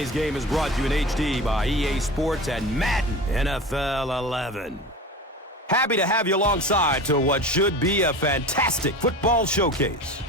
Today's game is brought to you in HD by EA Sports and Madden NFL 11. Happy to have you alongside to what should be a fantastic football showcase.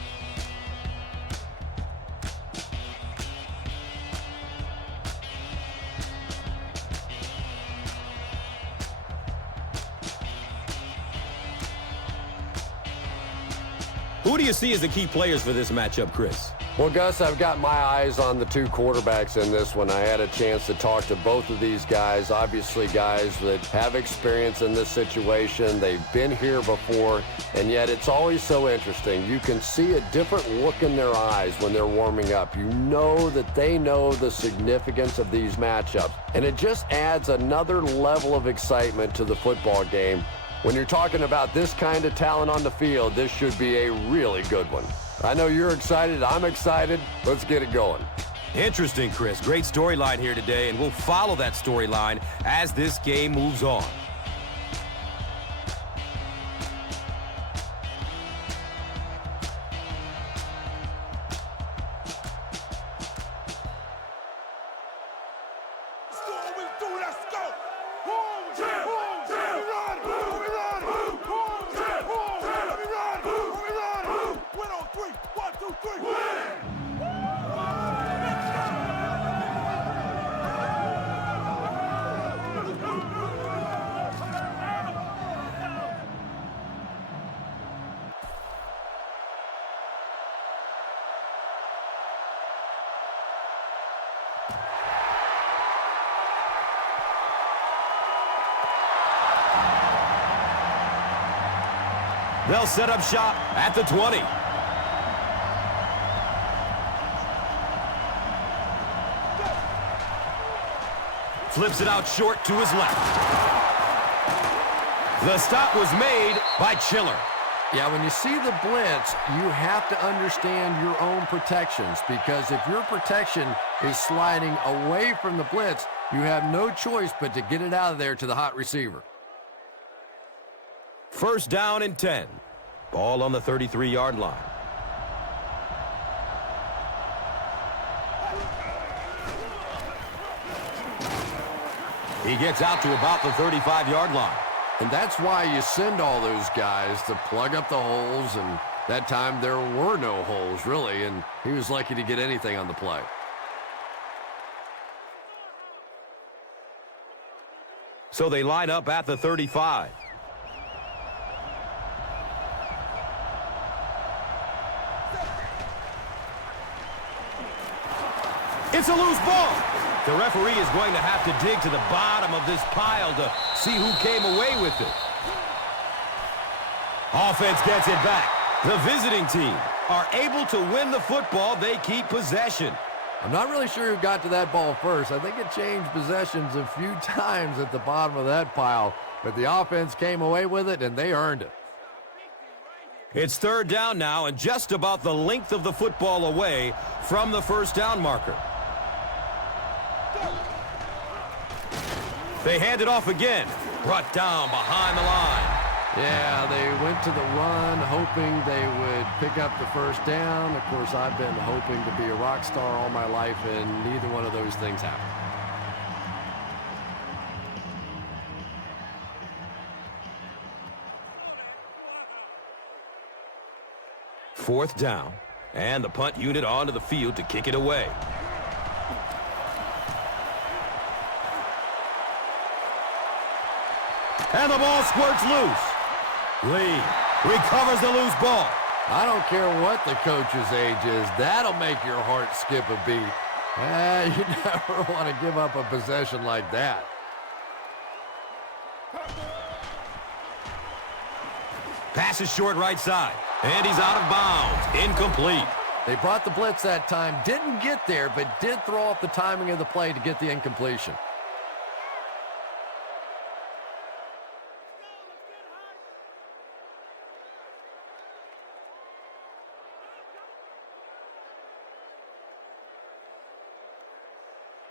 Who do you see as the key players for this matchup, Chris? Well, Gus, I've got my eyes on the two quarterbacks in this one. I had a chance to talk to both of these guys, obviously guys that have experience in this situation. They've been here before, and yet it's always so interesting. You can see a different look in their eyes when they're warming up. You know that they know the significance of these matchups, and it just adds another level of excitement to the football game. When you're talking about this kind of talent on the field, this should be a really good one. I know you're excited. I'm excited. Let's get it going. Interesting, Chris. Great storyline here today, and we'll follow that storyline as this game moves on. They'll set up shop at the 20. Flips it out short to his left. The stop was made by Chiller. Yeah, when you see the blitz, you have to understand your own protections, because if your protection is sliding away from the blitz, you have no choice but to get it out of there to the hot receiver. First down and 10. Ball on the 33-yard line. He gets out to about the 35-yard line. And that's why you send all those guys to plug up the holes, and that time there were no holes, really, and he was lucky to get anything on the play. So they line up at the 35. It's a loose ball. The referee is going to have to dig to the bottom of this pile to see who came away with it. Offense gets it back. The visiting team are able to win the football. They keep possession. I'm not really sure who got to that ball first. I think it changed possessions a few times at the bottom of that pile, but the offense came away with it, and they earned it. It's third down now, and just about the length of the football away from the first down marker. They hand it off again. Brought down behind the line. Yeah, they went to the run, hoping they would pick up the first down. Of course, I've been hoping to be a rock star all my life, and neither one of those things happened. Fourth down, and the punt unit onto the field to kick it away. And the ball squirts loose. Lee recovers the loose ball. I don't care what the coach's age is. That'll make your heart skip a beat. You never want to give up a possession like that. Pass is short right side. And he's out of bounds. Incomplete. They brought the blitz that time. Didn't get there, but did throw off the timing of the play to get the incompletion.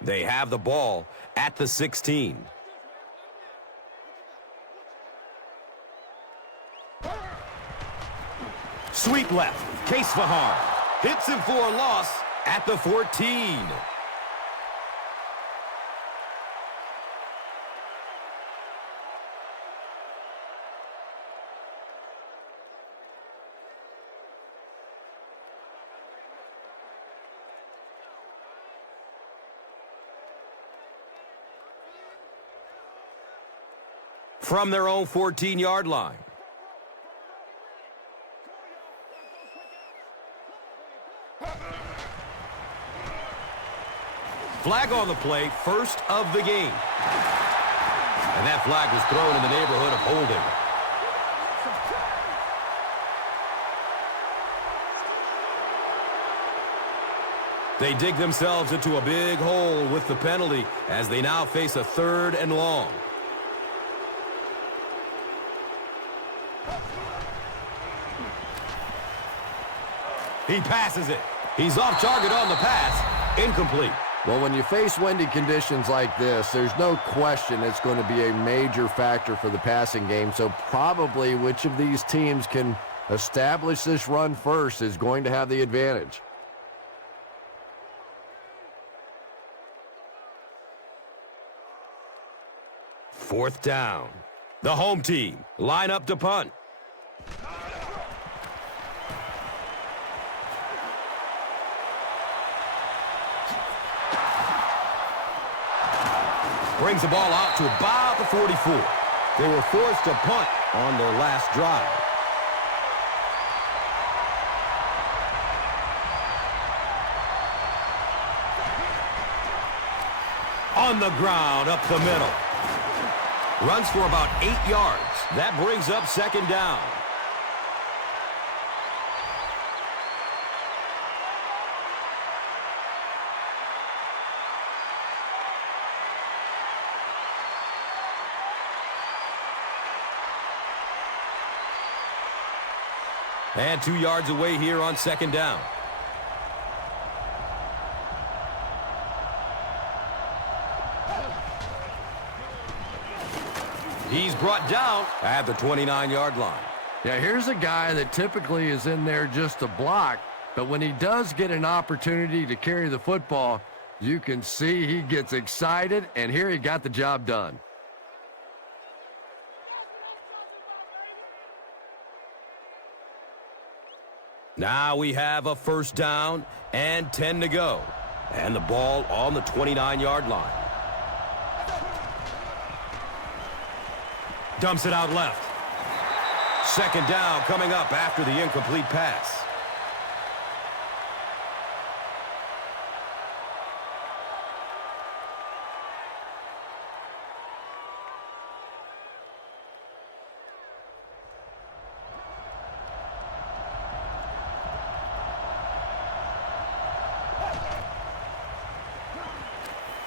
They have the ball at the 16. Sweep left. Case Fahar hits him for a loss at the 14. From their own 14-yard line. Flag on the play, first of the game. And that flag was thrown in the neighborhood of holding. They dig themselves into a big hole with the penalty as they now face a 3rd and long. He passes it. He's off target on the pass. Incomplete. Well, when you face windy conditions like this, there's no question it's going to be a major factor for the passing game. So probably which of these teams can establish this run first is going to have the advantage. Fourth down. The home team line up to punt. Brings the ball out to about the 44. They were forced to punt on their last drive. On the ground, up the middle. Runs for about 8 yards. That brings up 2nd down. And 2 yards away here on 2nd down. He's brought down at the 29-yard line. Yeah, here's a guy that typically is in there just to block, but when he does get an opportunity to carry the football, you can see he gets excited, and here he got the job done. Now we have a 1st down and 10 to go. And the ball on the 29-yard line. Dumps it out left. 2nd down coming up after the incomplete pass.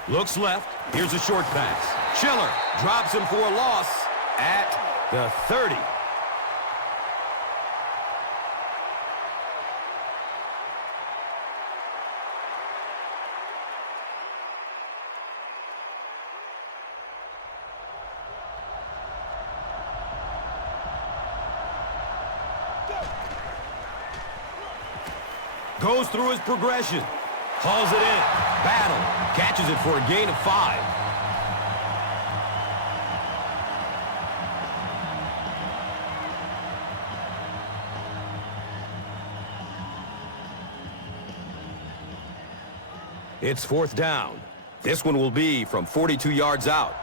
Looks left. Here's a short pass. Schiller drops him for a loss at the 30. Goes through his progression. Hauls it in. Battle. Catches it for a gain of 5. It's 4th down. This one will be from 42 yards out.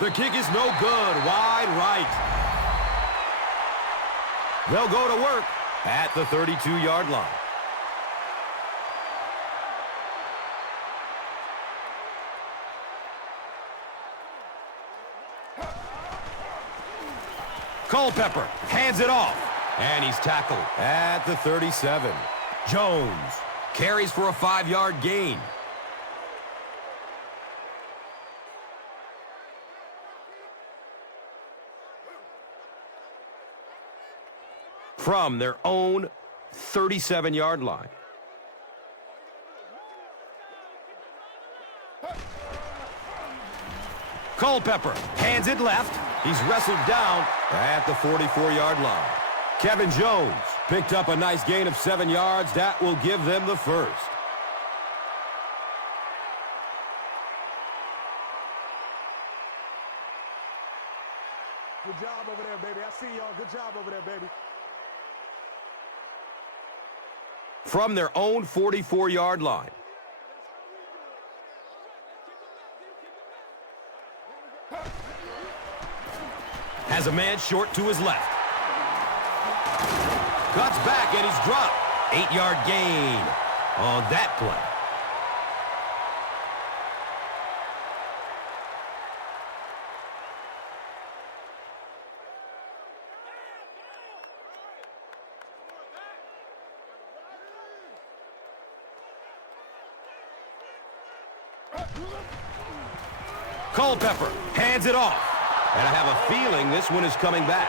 The kick is no good. Wide right. They'll go to work at the 32-yard line. Culpepper hands it off. And he's tackled at the 37. Jones carries for a 5-yard gain. From their own 37-yard line. Culpepper hands it left. He's wrestled down at the 44-yard line. Kevin Jones picked up a nice gain of 7 yards. That will give them the first. Good job over there, baby. I see y'all. Good job over there, baby. From their own 44-yard line. Has a man short to his left. Cuts back, and he's dropped. 8-yard gain on that play. Culpepper hands it off. And I have a feeling this one is coming back.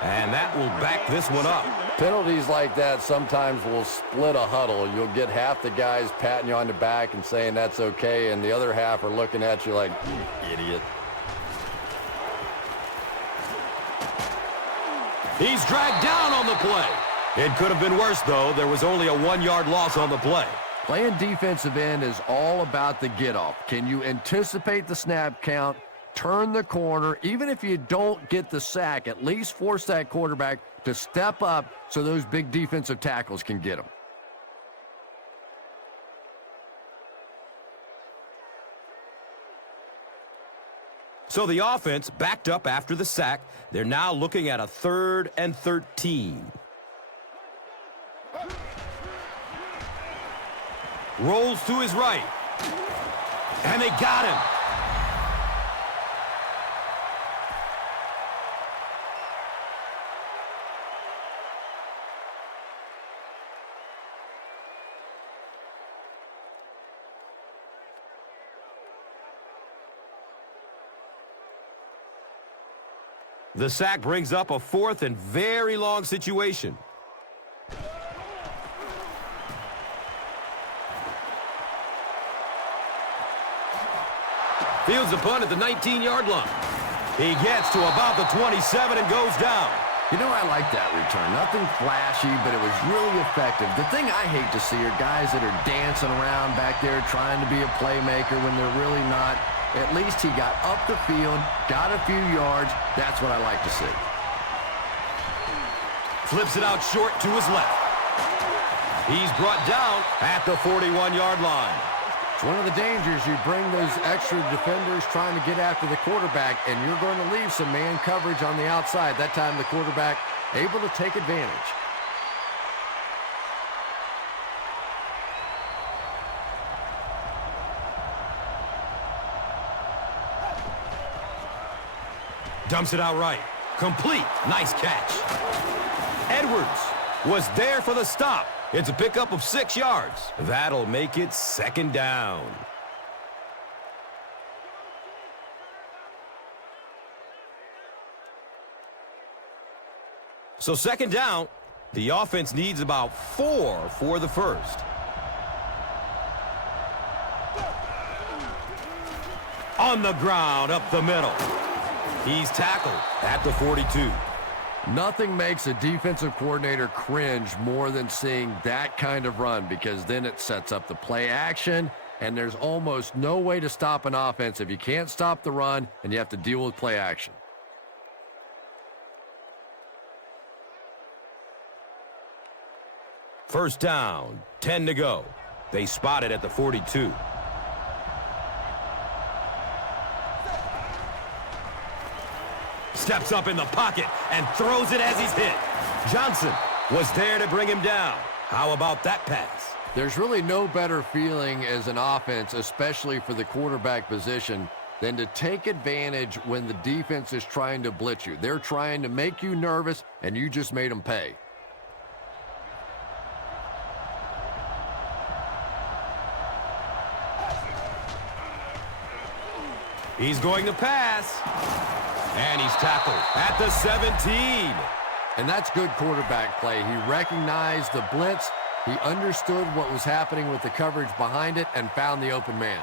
And that will back this one up. Penalties like that sometimes will split a huddle. You'll get half the guys patting you on the back and saying that's okay, and the other half are looking at you like, you idiot. He's dragged down on the play. It could have been worse, though. There was only a 1-yard loss on the play. Playing defensive end is all about the get-off. Can you anticipate the snap count, turn the corner? Even if you don't get the sack, at least force that quarterback to step up so those big defensive tackles can get him. So the offense backed up after the sack. They're now looking at a 3rd and 13. Rolls to his right. And they got him. The sack brings up a 4th and very long situation. Fields the punt at the 19-yard line. He gets to about the 27 and goes down. You know, I like that return. Nothing flashy, but it was really effective. The thing I hate to see are guys that are dancing around back there trying to be a playmaker when they're really not. At least he got up the field, got a few yards. That's what I like to see. Flips it out short to his left. He's brought down at the 41-yard line. It's one of the dangers. You bring those extra defenders trying to get after the quarterback, and you're going to leave some man coverage on the outside. That time the quarterback able to take advantage. Dumps it out right. Complete. Nice catch. Edwards was there for the stop. It's a pickup of 6 yards. That'll make it 2nd down. So 2nd down, the offense needs about 4 for the first. On the ground, up the middle. He's tackled at the 42. Nothing makes a defensive coordinator cringe more than seeing that kind of run, because then it sets up the play action, and there's almost no way to stop an offense if you can't stop the run and you have to deal with play action. First down, 10 to go. They spot it at the 42. Steps up in the pocket and throws it as he's hit. Johnson was there to bring him down. How about that pass? There's really no better feeling as an offense, especially for the quarterback position, than to take advantage when the defense is trying to blitz you. They're trying to make you nervous, and you just made them pay. He's going to pass. And he's tackled at the 17. And that's good quarterback play. He recognized the blitz. He understood what was happening with the coverage behind it and found the open man.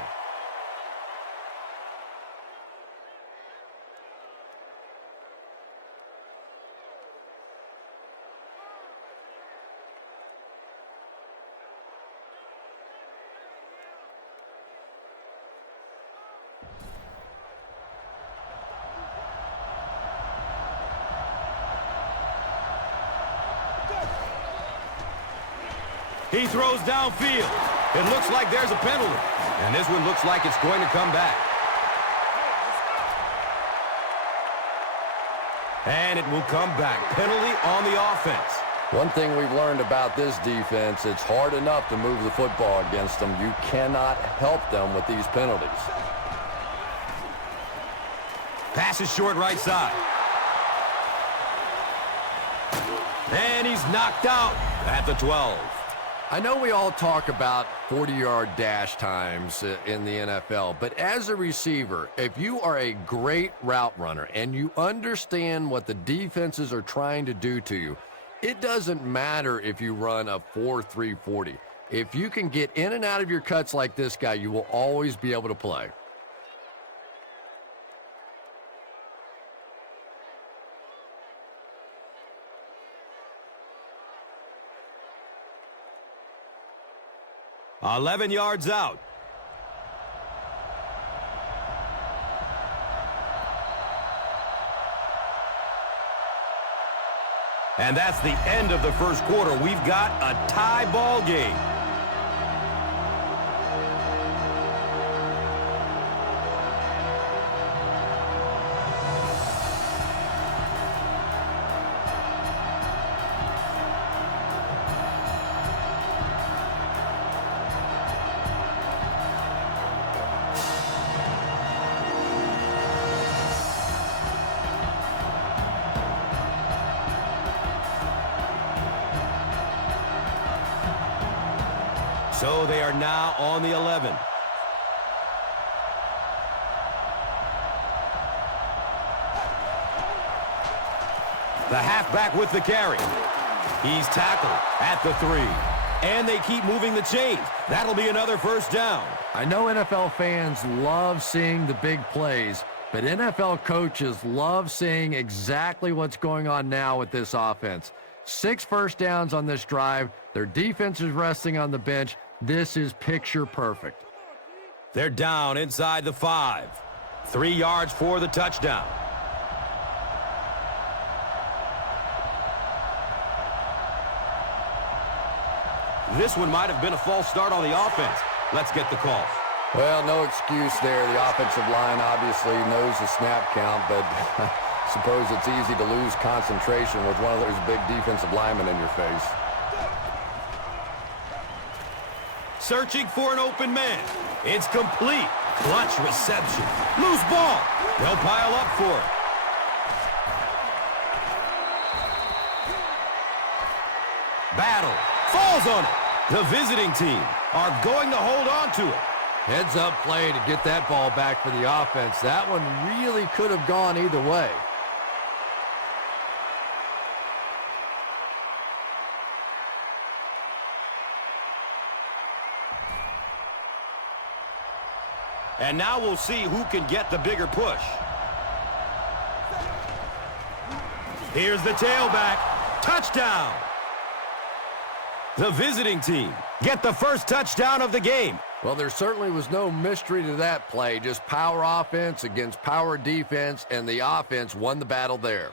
He throws downfield. It looks like there's a penalty. And this one looks like it's going to come back. And it will come back. Penalty on the offense. One thing we've learned about this defense, it's hard enough to move the football against them. You cannot help them with these penalties. Pass is short right side. And he's knocked out at the 12. I know we all talk about 40-yard dash times in the NFL, but as a receiver, if you are a great route runner and you understand what the defenses are trying to do to you, it doesn't matter if you run a 4.3 40. If you can get in and out of your cuts like this guy, you will always be able to play. $11 yards out. And that's the end of the first quarter. We've got a tie ball game. So they are now on the 11. The halfback with the carry. He's tackled at the 3. And they keep moving the chains. That'll be another first down. I know NFL fans love seeing the big plays, but NFL coaches love seeing exactly what's going on now with this offense. 6 first downs on this drive. Their defense is resting on the bench. This is picture perfect. They're down inside the 5. 3 yards for the touchdown. This one might have been a false start on the offense. Let's get the call. Well, no excuse there. The offensive line obviously knows the snap count, but I suppose it's easy to lose concentration with one of those big defensive linemen in your face. Searching for an open man. It's complete. Clutch reception. Loose ball. They'll pile up for it. Battle. Falls on it. The visiting team are going to hold on to it. Heads up play to get that ball back for the offense. That one really could have gone either way. And now we'll see who can get the bigger push. Here's the tailback. Touchdown! The visiting team get the first touchdown of the game. Well, there certainly was no mystery to that play. Just power offense against power defense, and the offense won the battle there.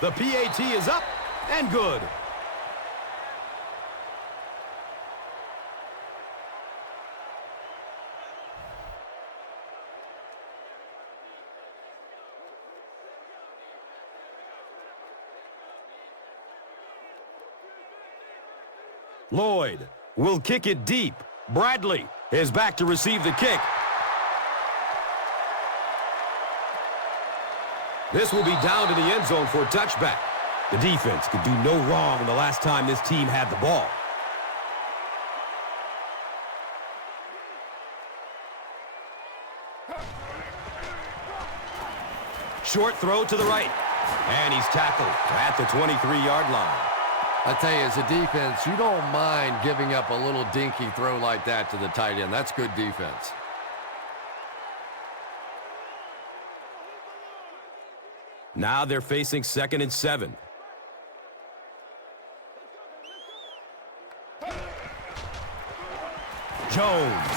The PAT is up and good. Lloyd will kick it deep. Bradley is back to receive the kick. This will be down to the end zone for a touchback. The defense could do no wrong the last time this team had the ball. Short throw to the right. And he's tackled at the 23-yard line. I tell you, as a defense, you don't mind giving up a little dinky throw like that to the tight end. That's good defense. Now they're facing 2nd and 7. Jones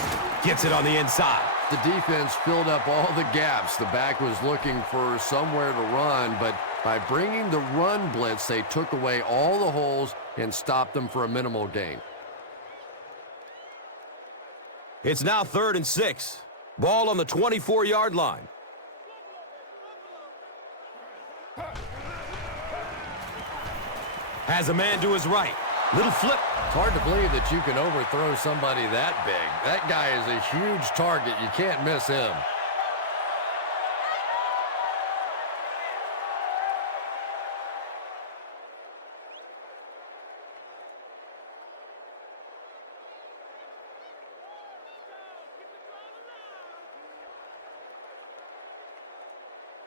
gets it on the inside. The defense filled up all the gaps. The back was looking for somewhere to run, but by bringing the run blitz, they took away all the holes and stopped them for a minimal gain. It's now 3rd and 6. Ball on the 24-yard line. Has a man to his right. Little flip. It's hard to believe that you can overthrow somebody that big. That guy is a huge target. You can't miss him.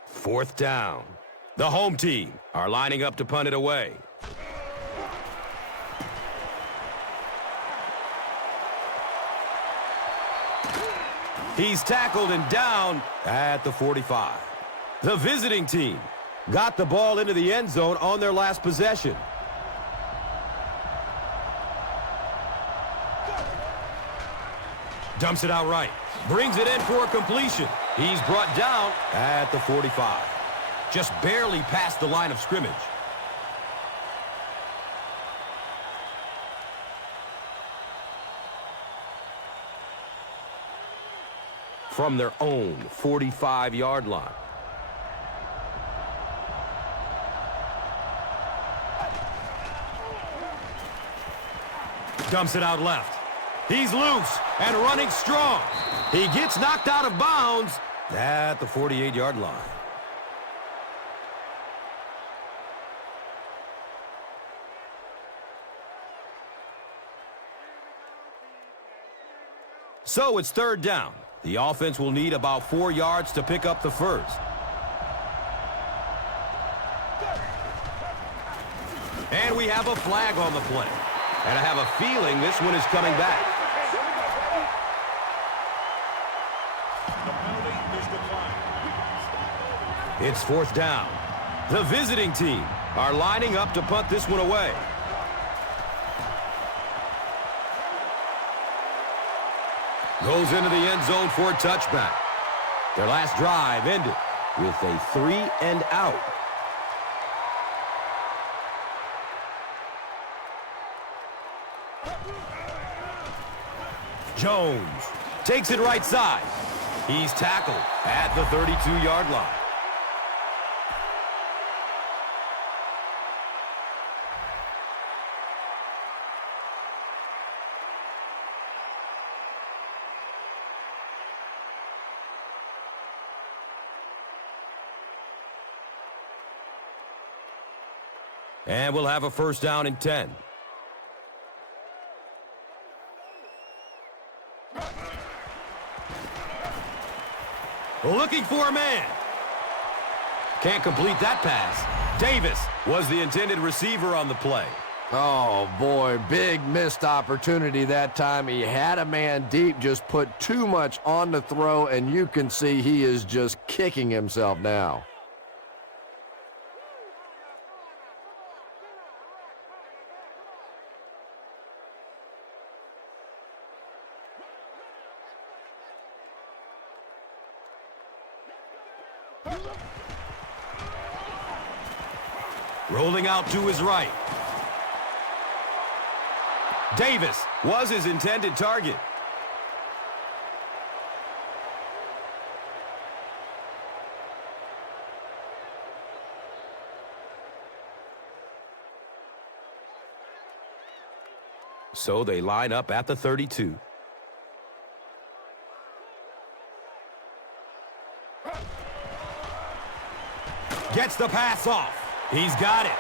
Fourth down. The home team are lining up to punt it away. He's tackled and down at the 45. The visiting team got the ball into the end zone on their last possession. Dumps it out right. Brings it in for a completion. He's brought down at the 45. Just barely past the line of scrimmage. From their own 45-yard line. Dumps it out left. He's loose and running strong. He gets knocked out of bounds at the 48-yard line. So it's 3rd down. The offense will need about 4 yards to pick up the first. And we have a flag on the play. And I have a feeling this one is coming back. It's 4th down. The visiting team are lining up to punt this one away. Goes into the end zone for a touchback. Their last drive ended with a 3-and-out. Jones takes it right side. He's tackled at the 32-yard line. And we'll have a 1st down and 10. Looking for a man. Can't complete that pass. Davis was the intended receiver on the play. Oh, boy, big missed opportunity that time. He had a man deep, just put too much on the throw, and you can see he is just kicking himself now. Rolling out to his right. Davis was his intended target. So they line up at the 32. Gets the pass off. He's got it.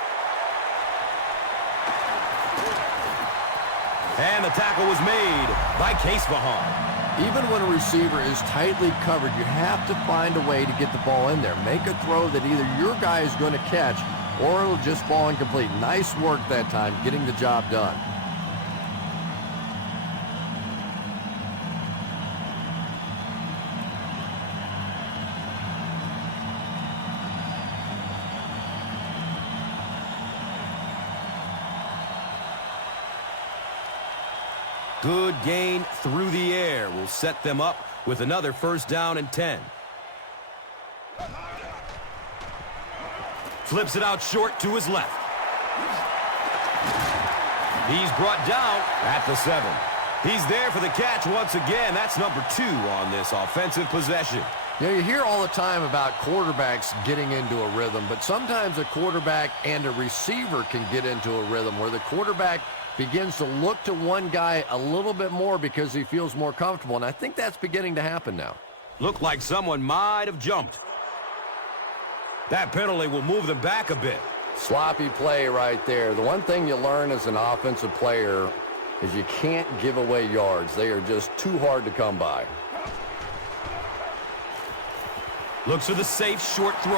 And the tackle was made by Javon. Even when a receiver is tightly covered, you have to find a way to get the ball in there. Make a throw that either your guy is going to catch or it'll just fall incomplete. Nice work that time, getting the job done. Good gain through the air will set them up with another 1st down and 10. Flips it out short to his left. He's brought down at the 7. He's there for the catch once again. That's number 2 on this offensive possession. You know, you hear all the time about quarterbacks getting into a rhythm, but sometimes a quarterback and a receiver can get into a rhythm where the quarterback begins to look to one guy a little bit more because he feels more comfortable, and I think that's beginning to happen now. Looked like someone might have jumped. That penalty will move them back a bit. Sloppy play right there. The one thing you learn as an offensive player is you can't give away yards. They are just too hard to come by. Looks for the safe short throw.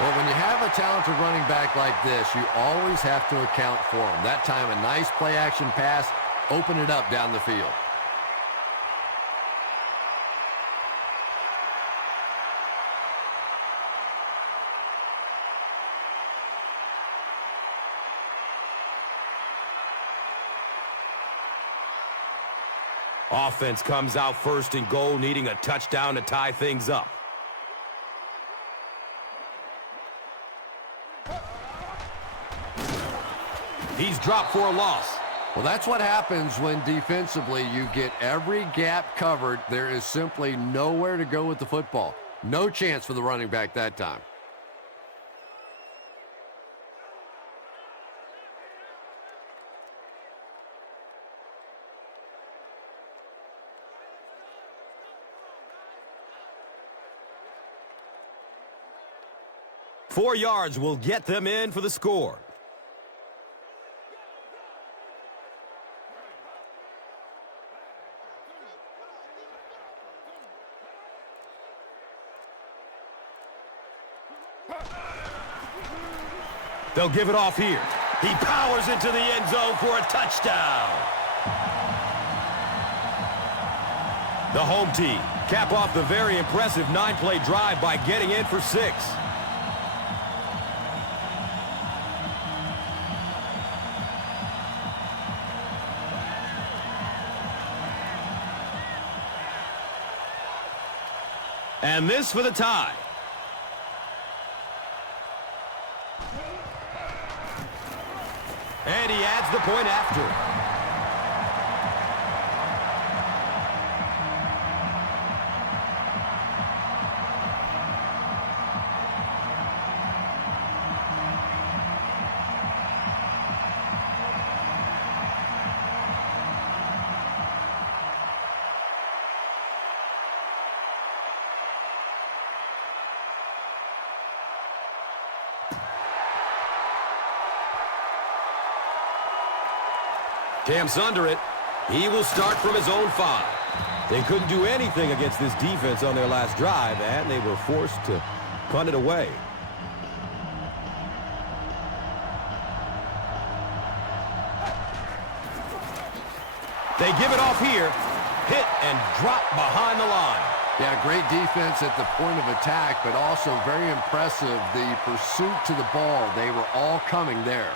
Well, when you have a talented running back like this, you always have to account for him. That time, a nice play-action pass, open it up down the field. Offense comes out first and goal, needing a touchdown to tie things up. He's dropped for a loss. Well, that's what happens when defensively you get every gap covered. There is simply nowhere to go with the football. No chance for the running back that time. Four yards will get them in for the score. They'll give it off here. He powers into the end zone for a touchdown. The home team cap off the very impressive 9-play drive by getting in for 6. And this for the tie. And he adds the point after. Camp's under it. He will start from his own 5. They couldn't do anything against this defense on their last drive, and they were forced to punt it away. They give it off here. Hit and drop behind the line. Yeah, great defense at the point of attack, but also very impressive. The pursuit to the ball, they were all coming there.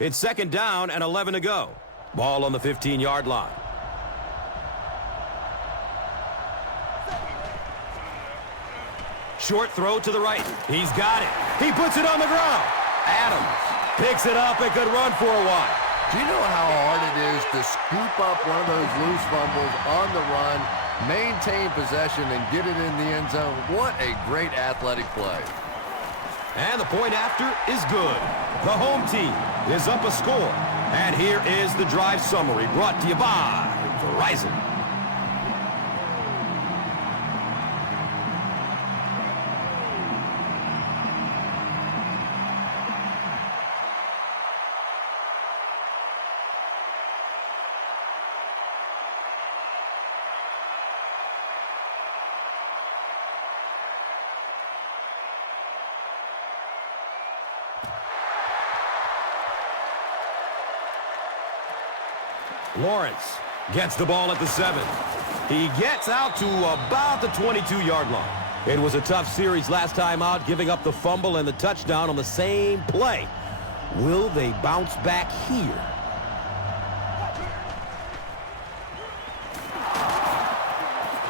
It's second down and 11 to go. Ball on the 15-yard line. Short throw to the right. He's got it. He puts it on the ground. Adams picks it up and could run for a while. Do you know how hard it is to scoop up one of those loose fumbles on the run, maintain possession, and get it in the end zone? What a great athletic play. And the point after is good. The home team is up a score. And here is the drive summary brought to you by Verizon. Lawrence gets the ball at the 7. He gets out to about the 22-yard line. It was a tough series last time out, giving up the fumble and the touchdown on the same play. Will they bounce back here?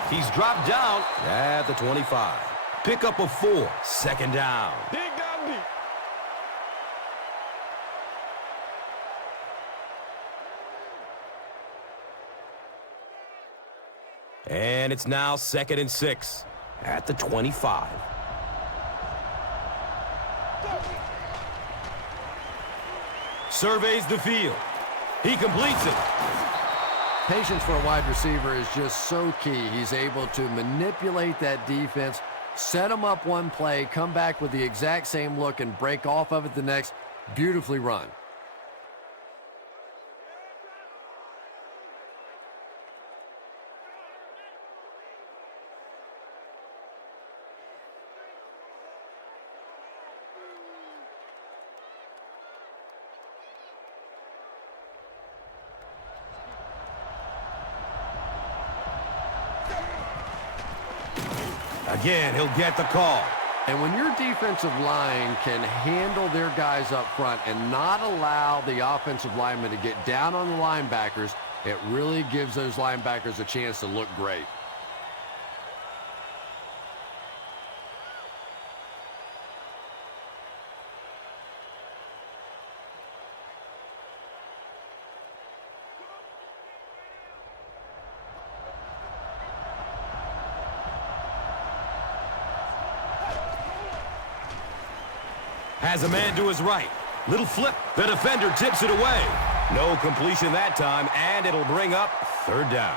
He's dropped down at the 25. Pick up a 4. Second down. Dig down deep. And it's now 2nd and 6 at the 25. Surveys the field. He completes it. Patience for a wide receiver is just so key. He's able to manipulate that defense, set them up one play, come back with the exact same look, and break off of it the next. Beautifully run. Again, he'll get the call. And when your defensive line can handle their guys up front and not allow the offensive linemen to get down on the linebackers, it really gives those linebackers a chance to look great. Has a man to his right. Little flip. The defender tips it away. No completion that time, and it'll bring up 3rd down.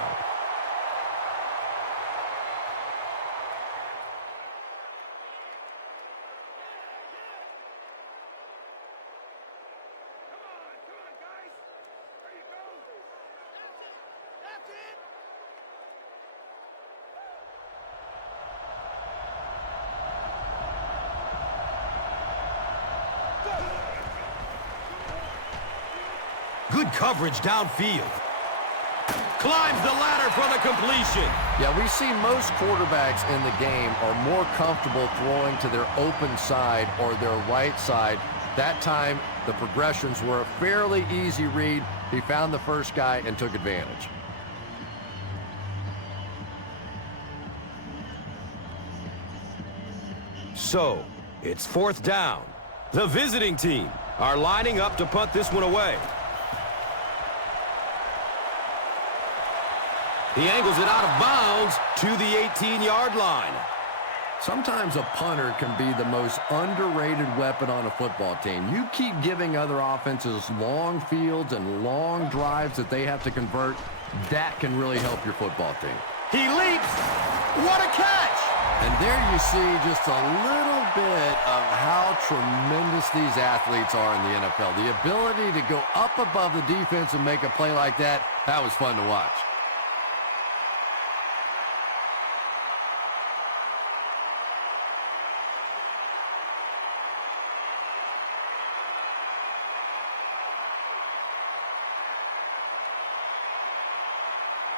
Good coverage downfield. Climbs the ladder for the completion. Yeah, we see most quarterbacks in the game are more comfortable throwing to their open side or their right side. That time, the progressions were a fairly easy read. He found the first guy and took advantage. So, it's 4th down. The visiting team are lining up to punt this one away. He angles it out of bounds to the 18-yard line. Sometimes a punter can be the most underrated weapon on a football team. You keep giving other offenses long fields and long drives that they have to convert. That can really help your football team. He leaps. What a catch! And there you see just a little bit of how tremendous these athletes are in the NFL. The ability to go up above the defense and make a play like that, that was fun to watch.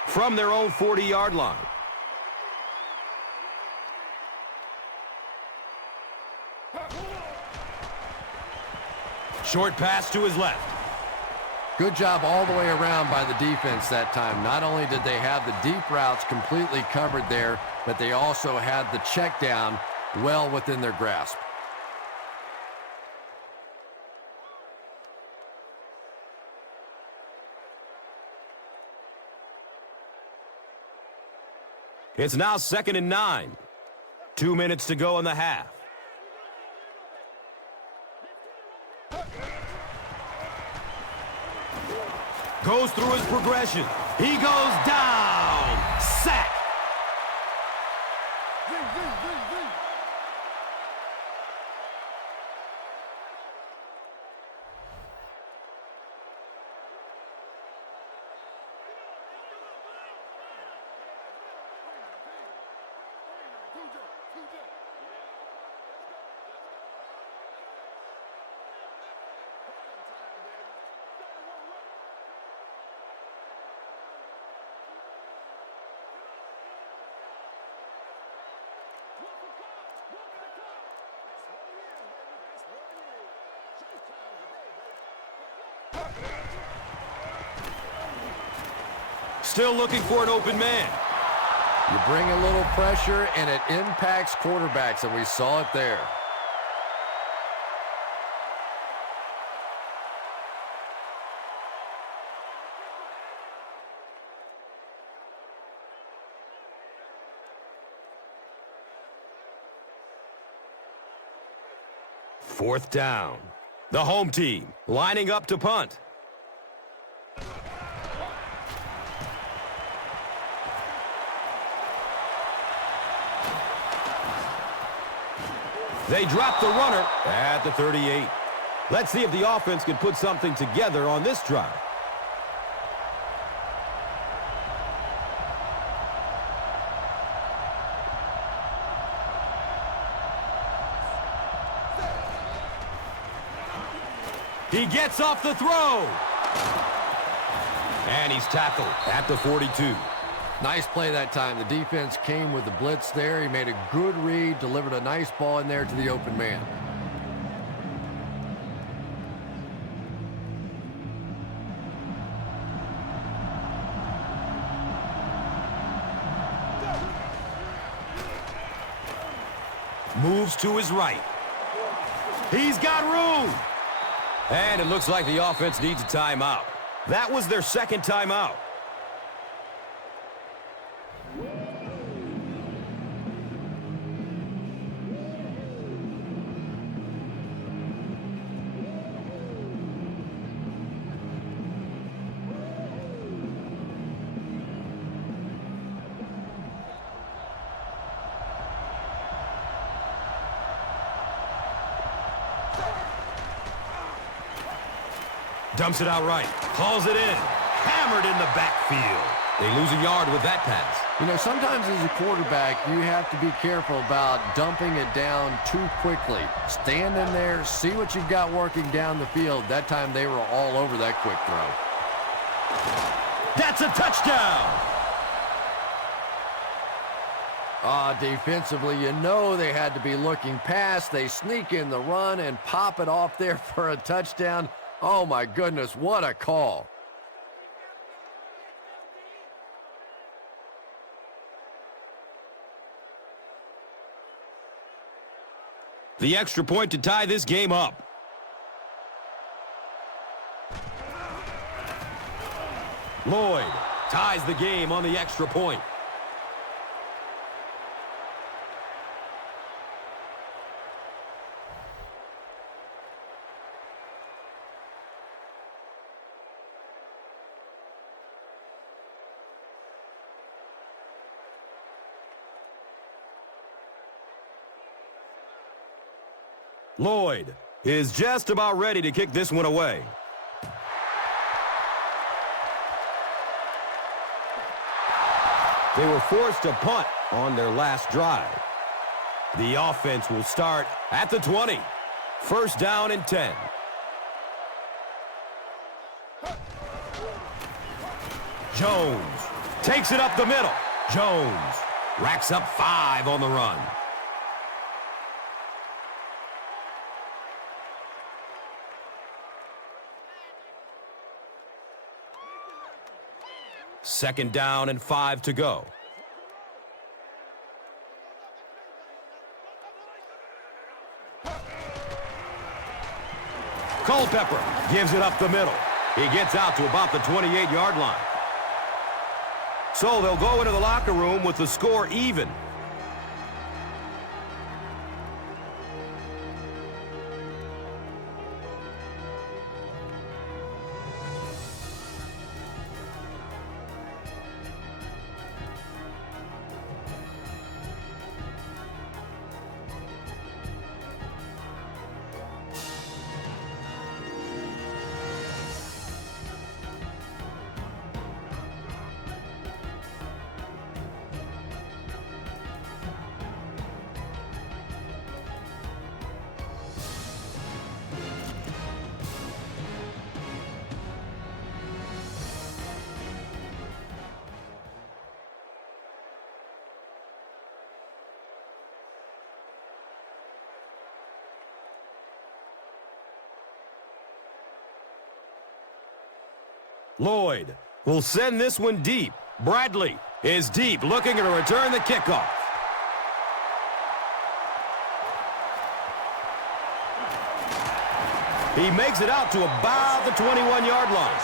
From their own 40-yard line. Short pass to his left. Good job all the way around by the defense that time. Not only did they have the deep routes completely covered there, but they also had the check down well within their grasp. It's now 2nd and 9. 2 minutes to go in the half. Goes through his progression. He goes down. Sack. Still looking for an open man. You bring a little pressure, and it impacts quarterbacks, and we saw it there. Fourth down. The home team lining up to punt. They drop the runner at the 38. Let's see if the offense can put something together on this drive. He gets off the throw. And he's tackled at the 42. Nice play that time. The defense came with the blitz there. He made a good read, delivered a nice ball in there to the open man. Moves to his right. He's got room. And it looks like the offense needs a timeout. That was their second timeout. Dumps it out right. Hauls it in. Hammered in the backfield. They lose a yard with that pass. You know, sometimes as a quarterback, you have to be careful about dumping it down too quickly. Stand in there, see what you've got working down the field. That time they were all over that quick throw. That's a touchdown. Defensively, you know they had to be looking past. They sneak in the run and pop it off there for a touchdown. Oh, my goodness, what a call. The extra point to tie this game up. Lloyd ties the game on the extra point. Lloyd is just about ready to kick this one away. They were forced to punt on their last drive. The offense will start at the 20. First down and 10. Jones takes it up the middle. Jones racks up 5 on the run. Second down and 5 to go. Culpepper gives it up the middle. He gets out to about the 28-yard line. So they'll go into the locker room with the score even. Lloyd will send this one deep. Bradley is deep, looking to return the kickoff. He makes it out to about the 21-yard line.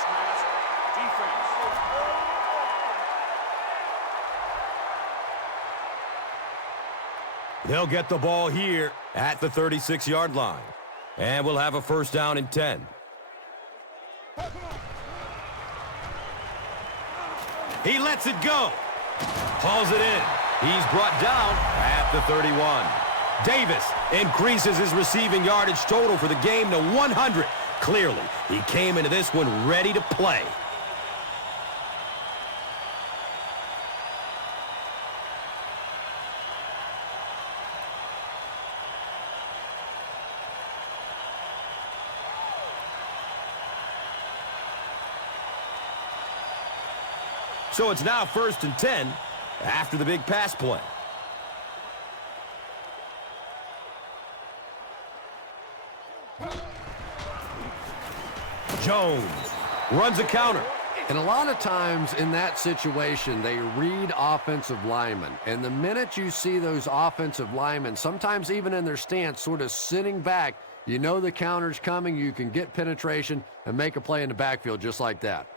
They'll get the ball here at the 36-yard line. And we'll have a first down and 10. He lets it go. Hauls it in. He's brought down at the 31. Davis increases his receiving yardage total for the game to 100. Clearly, he came into this one ready to play. So it's now 1st and 10 after the big pass play. Jones runs a counter. And a lot of times in that situation, they read offensive linemen. And the minute you see those offensive linemen, sometimes even in their stance, sort of sitting back, you know the counter's coming, you can get penetration and make a play in the backfield just like that.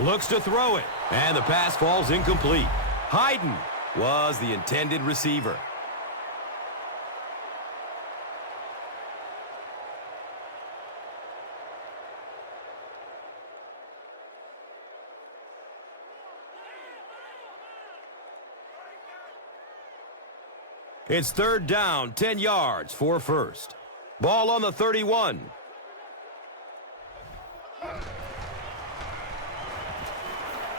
Looks to throw it, and the pass falls incomplete. Hayden was the intended receiver. It's 3rd down, 10 yards for first. Ball on the 31.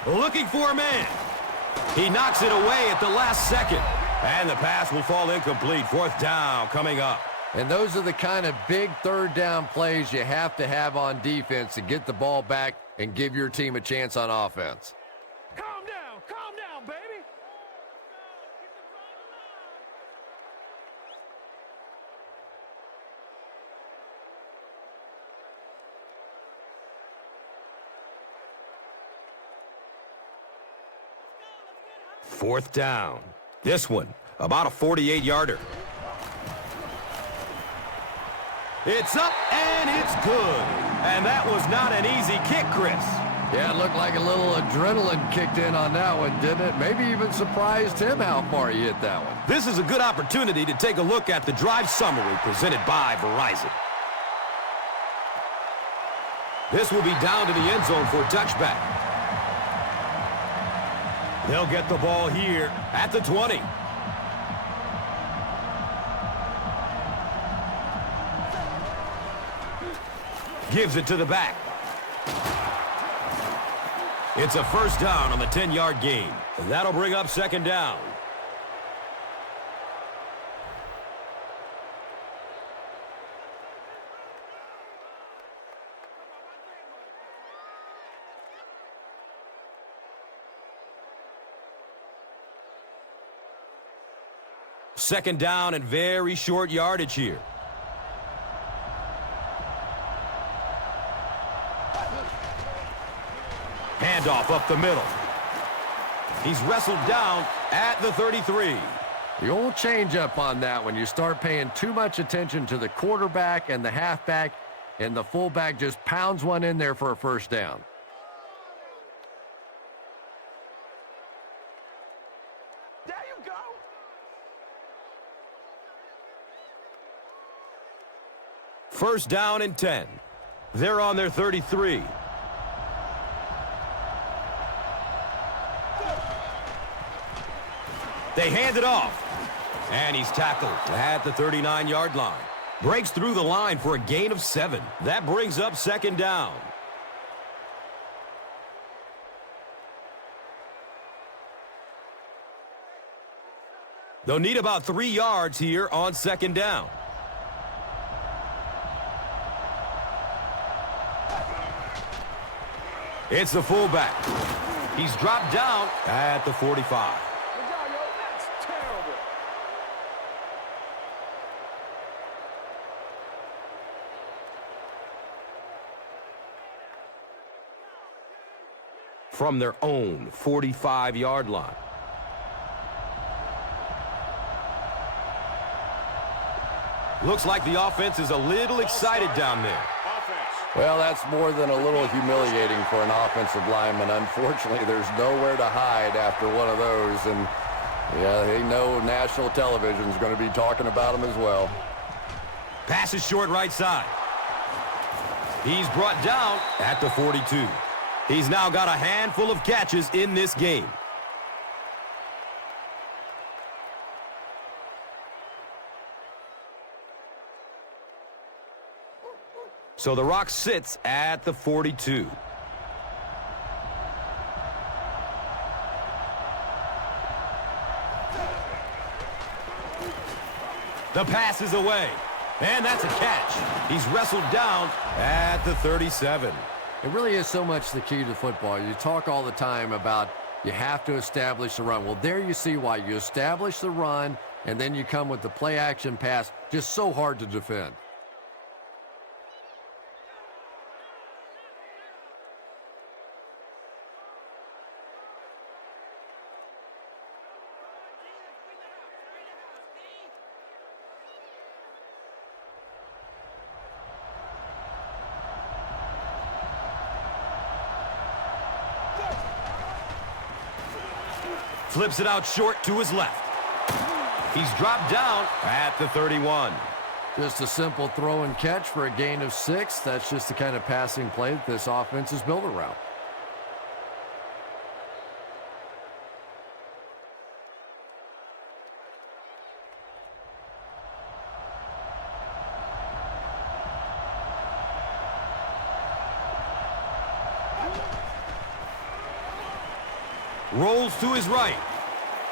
Looking for a man. He knocks it away at the last second. And the pass will fall incomplete. 4th down coming up. And those are the kind of big 3rd down plays you have to have on defense to get the ball back and give your team a chance on offense. Calm down, baby. Fourth down. This one, about a 48-yarder. It's up, and it's good. And that was not an easy kick, Chris. Yeah, it looked like a little adrenaline kicked in on that one, didn't it? Maybe even surprised him how far he hit that one. This is a good opportunity to take a look at the drive summary presented by Verizon. This will be down to the end zone for a touchback. They'll get the ball here at the 20. Gives it to the back. It's a first down on the 10-yard gain. And that'll bring up 2nd down. Second down and very short yardage here. Handoff up the middle. He's wrestled down at the 33. The old change-up on that when you start paying too much attention to the quarterback and the halfback, and the fullback just pounds one in there for a first down. There you go. First down and 10. They're on their 33. They hand it off. And he's tackled at the 39-yard line. Breaks through the line for a gain of 7. That brings up 2nd down. They'll need about 3 yards here on 2nd down. It's the fullback. He's dropped down at the 45. from their own 45-yard line. Looks like the offense is a little excited down there. Well, that's more than a little humiliating for an offensive lineman. Unfortunately, there's nowhere to hide after one of those. And, yeah, they know national television is going to be talking about them as well. Pass is short right side. He's brought down at the 42. He's now got a handful of catches in this game. So the Rock sits at the 42. The pass is away. And that's a catch. He's wrestled down at the 37. It really is so much the key to football. You talk all the time about you have to establish the run. Well, there you see why. You establish the run, and then you come with the play-action pass. Just so hard to defend. Flips it out short to his left. He's dropped down at the 31. Just a simple throw and catch for a gain of 6. That's just the kind of passing play that this offense is built around. Rolls to his right.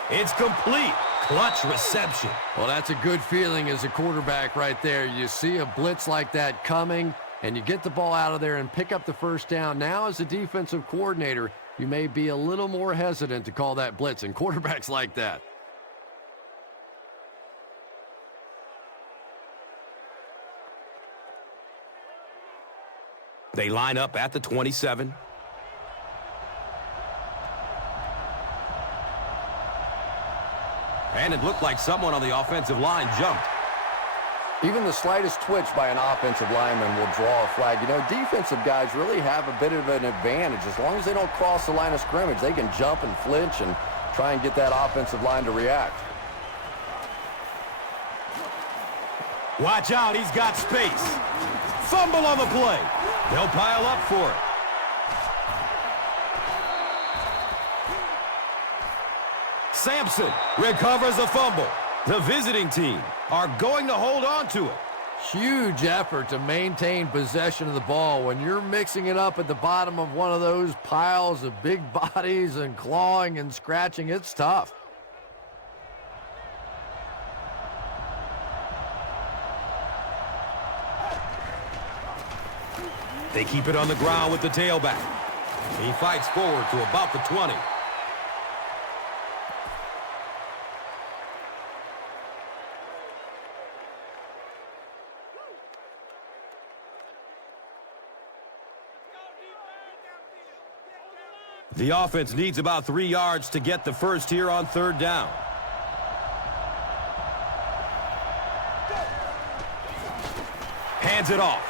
It's complete. Clutch reception. Well, that's a good feeling as a quarterback right there. You see a blitz like that coming, and you get the ball out of there and pick up the first down. Now, as a defensive coordinator, you may be a little more hesitant to call that blitz, and quarterbacks like that. They line up at the 27. And it looked like someone on the offensive line jumped. Even the slightest twitch by an offensive lineman will draw a flag. You know, defensive guys really have a bit of an advantage. As long as they don't cross the line of scrimmage, they can jump and flinch and try and get that offensive line to react. Watch out, he's got space. Fumble on the play. They'll pile up for it. Sampson recovers the fumble. The visiting team are going to hold on to it. Huge effort to maintain possession of the ball. When you're mixing it up at the bottom of one of those piles of big bodies and clawing and scratching, it's tough. They keep it on the ground with the tailback. He fights forward to about the 20. The offense needs about 3 yards to get the first here on third down. Hands it off.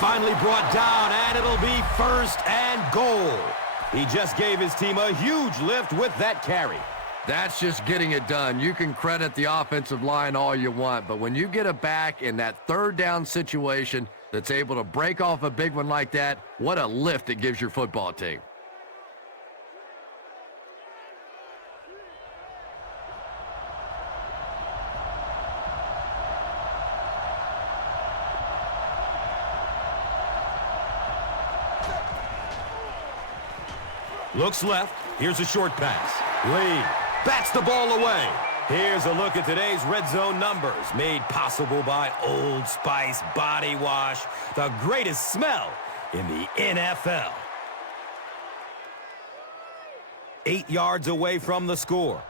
Finally brought down, and it'll be first and goal. He just gave his team a huge lift with that carry. That's just getting it done. You can credit the offensive line all you want, but when you get it back in that third down situation that's able to break off a big one like that, what a lift it gives your football team. Looks left. Here's a short pass. Reid bats the ball away. Here's a look at today's red zone numbers, made possible by Old Spice Body Wash, the greatest smell in the NFL. 8 yards away from the score.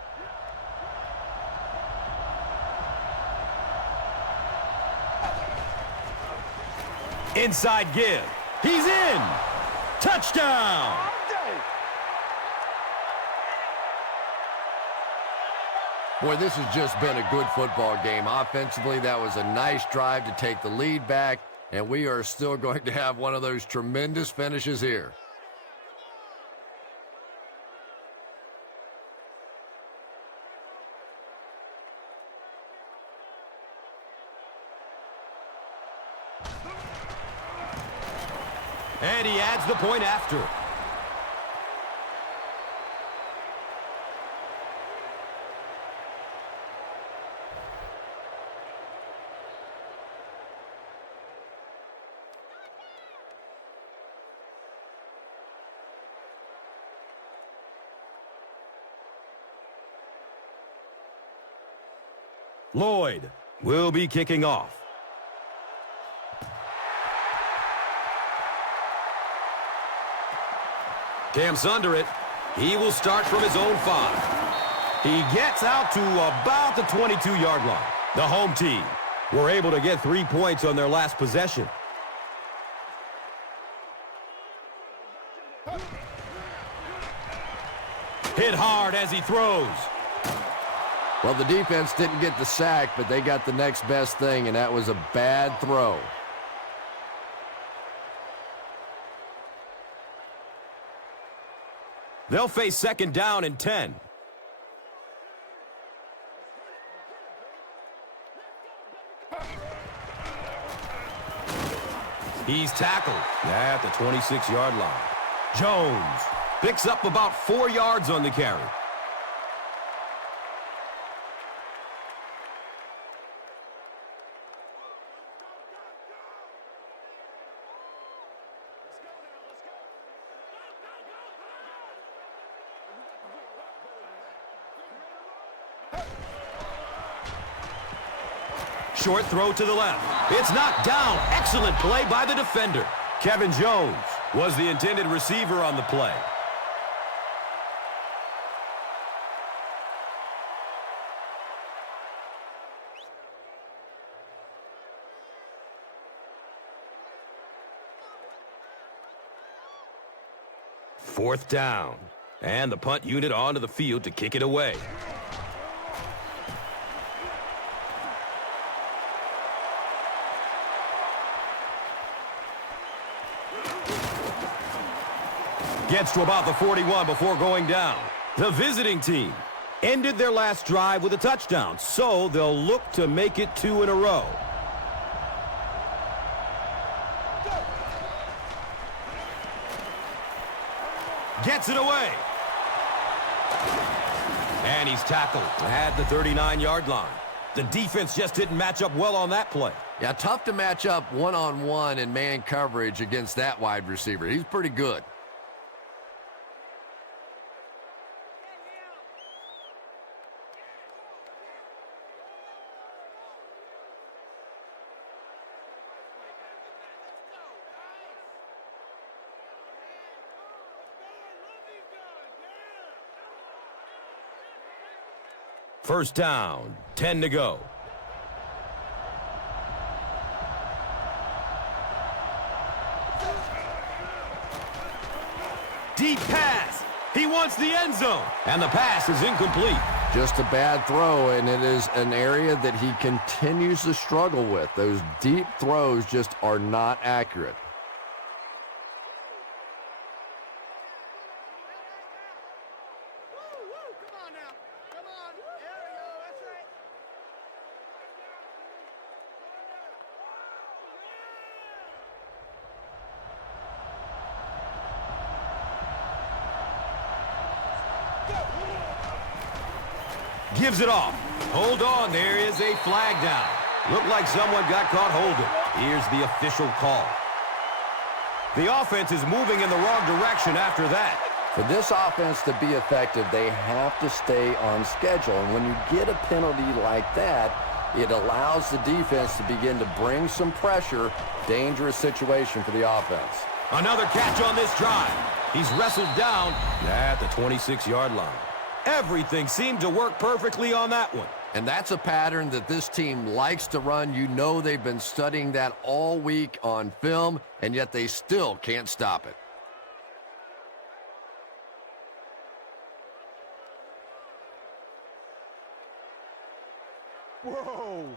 Inside give. He's in. Touchdown! Boy, this has just been a good football game. Offensively, that was a nice drive to take the lead back, and we are still going to have one of those tremendous finishes here. And he adds the point after. Lloyd will be kicking off. Camps under it. He will start from his own 5. He gets out to about the 22-yard line. The home team were able to get 3 points on their last possession. Hit hard as he throws. Well, the defense didn't get the sack, but they got the next best thing, and that was a bad throw. They'll face second down and 10. He's tackled at the 26-yard line. Jones picks up about 4 yards on the carry. Short throw to the left. It's knocked down. Excellent play by the defender. Kevin Jones was the intended receiver on the play. Fourth down. And the punt unit onto the field to kick it away. Gets to about the 41 before going down. The visiting team ended their last drive with a touchdown, so they'll look to make it 2 in a row. Gets it away. And he's tackled at the 39-yard line. The defense just didn't match up well on that play. Yeah, tough to match up one-on-one in man coverage against that wide receiver. He's pretty good. First down, 10 to go. Deep pass. He wants the end zone. And the pass is incomplete. Just a bad throw, and it is an area that he continues to struggle with. Those deep throws just are not accurate. Gives it off. Hold on, there is a flag down. Looked like someone got caught holding. Here's the official call. The offense is moving in the wrong direction after that. For this offense to be effective, they have to stay on schedule. And when you get a penalty like that, it allows the defense to begin to bring some pressure. Dangerous situation for the offense. Another catch on this drive. He's wrestled down at the 26-yard line. Everything seemed to work perfectly on that one. And that's a pattern that this team likes to run. You know they've been studying that all week on film, and yet they still can't stop it. Whoa.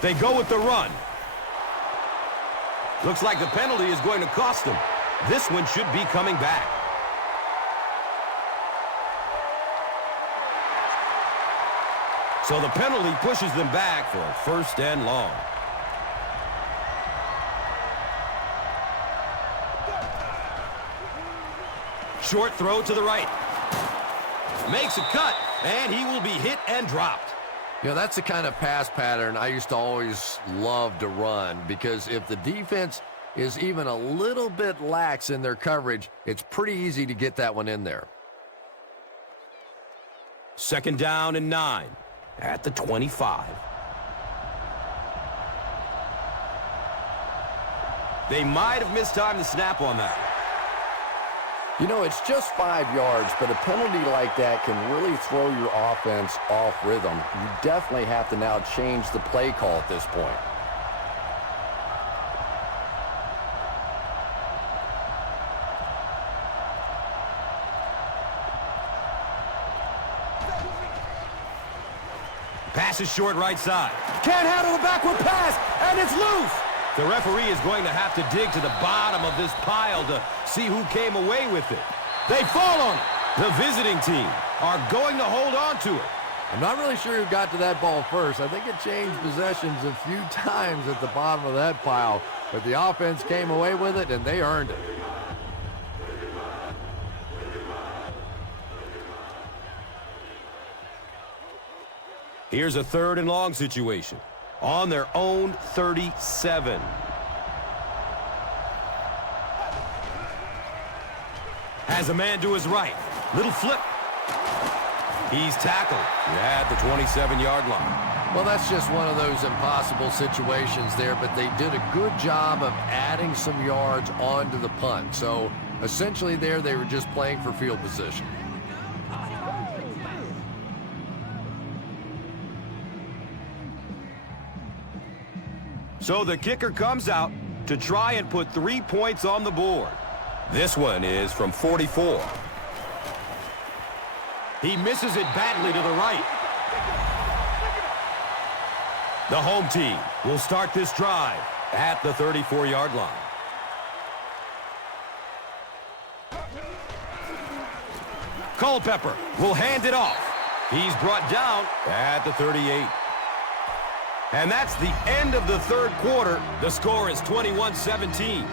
They go with the run. Looks like the penalty is going to cost them. This one should be coming back. So the penalty pushes them back for a 1st and long. Short throw to the right. Makes a cut, and he will be hit and dropped. You know, that's the kind of pass pattern I used to always love to run, because if the defense is even a little bit lax in their coverage, it's pretty easy to get that one in there. 2nd down and 9 at the 25. They might have mistimed the snap on that. You know, it's just 5 yards, but a penalty like that can really throw your offense off rhythm. You definitely have to now change the play call at this point. Pass is short right side. Can't handle the backward pass, and it's loose. The referee is going to have to dig to the bottom of this pile to see who came away with it. They fall on it. The visiting team are going to hold on to it. I'm not really sure who got to that ball first. I think it changed possessions a few times at the bottom of that pile, but the offense came away with it, and they earned it. Here's a 3rd and long situation. On their own 37. Has a man to his right. Little flip. He's tackled at the 27-yard line. Well, that's just one of those impossible situations there, but they did a good job of adding some yards onto the punt. So essentially there they were just playing for field position. So the kicker comes out to try and put 3 points on the board. This one is from 44. He misses it badly to the right. The home team will start this drive at the 34-yard line. Culpepper will hand it off. He's brought down at the 38. And that's the end of the 3rd quarter. The score is 21-17.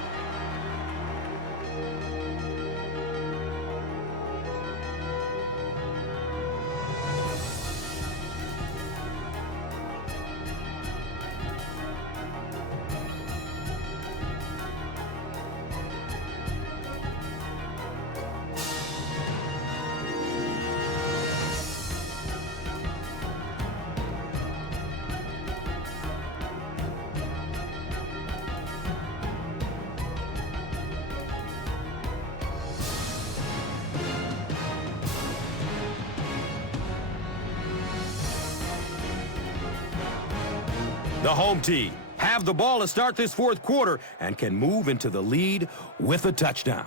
The home team have the ball to start this 4th quarter and can move into the lead with a touchdown.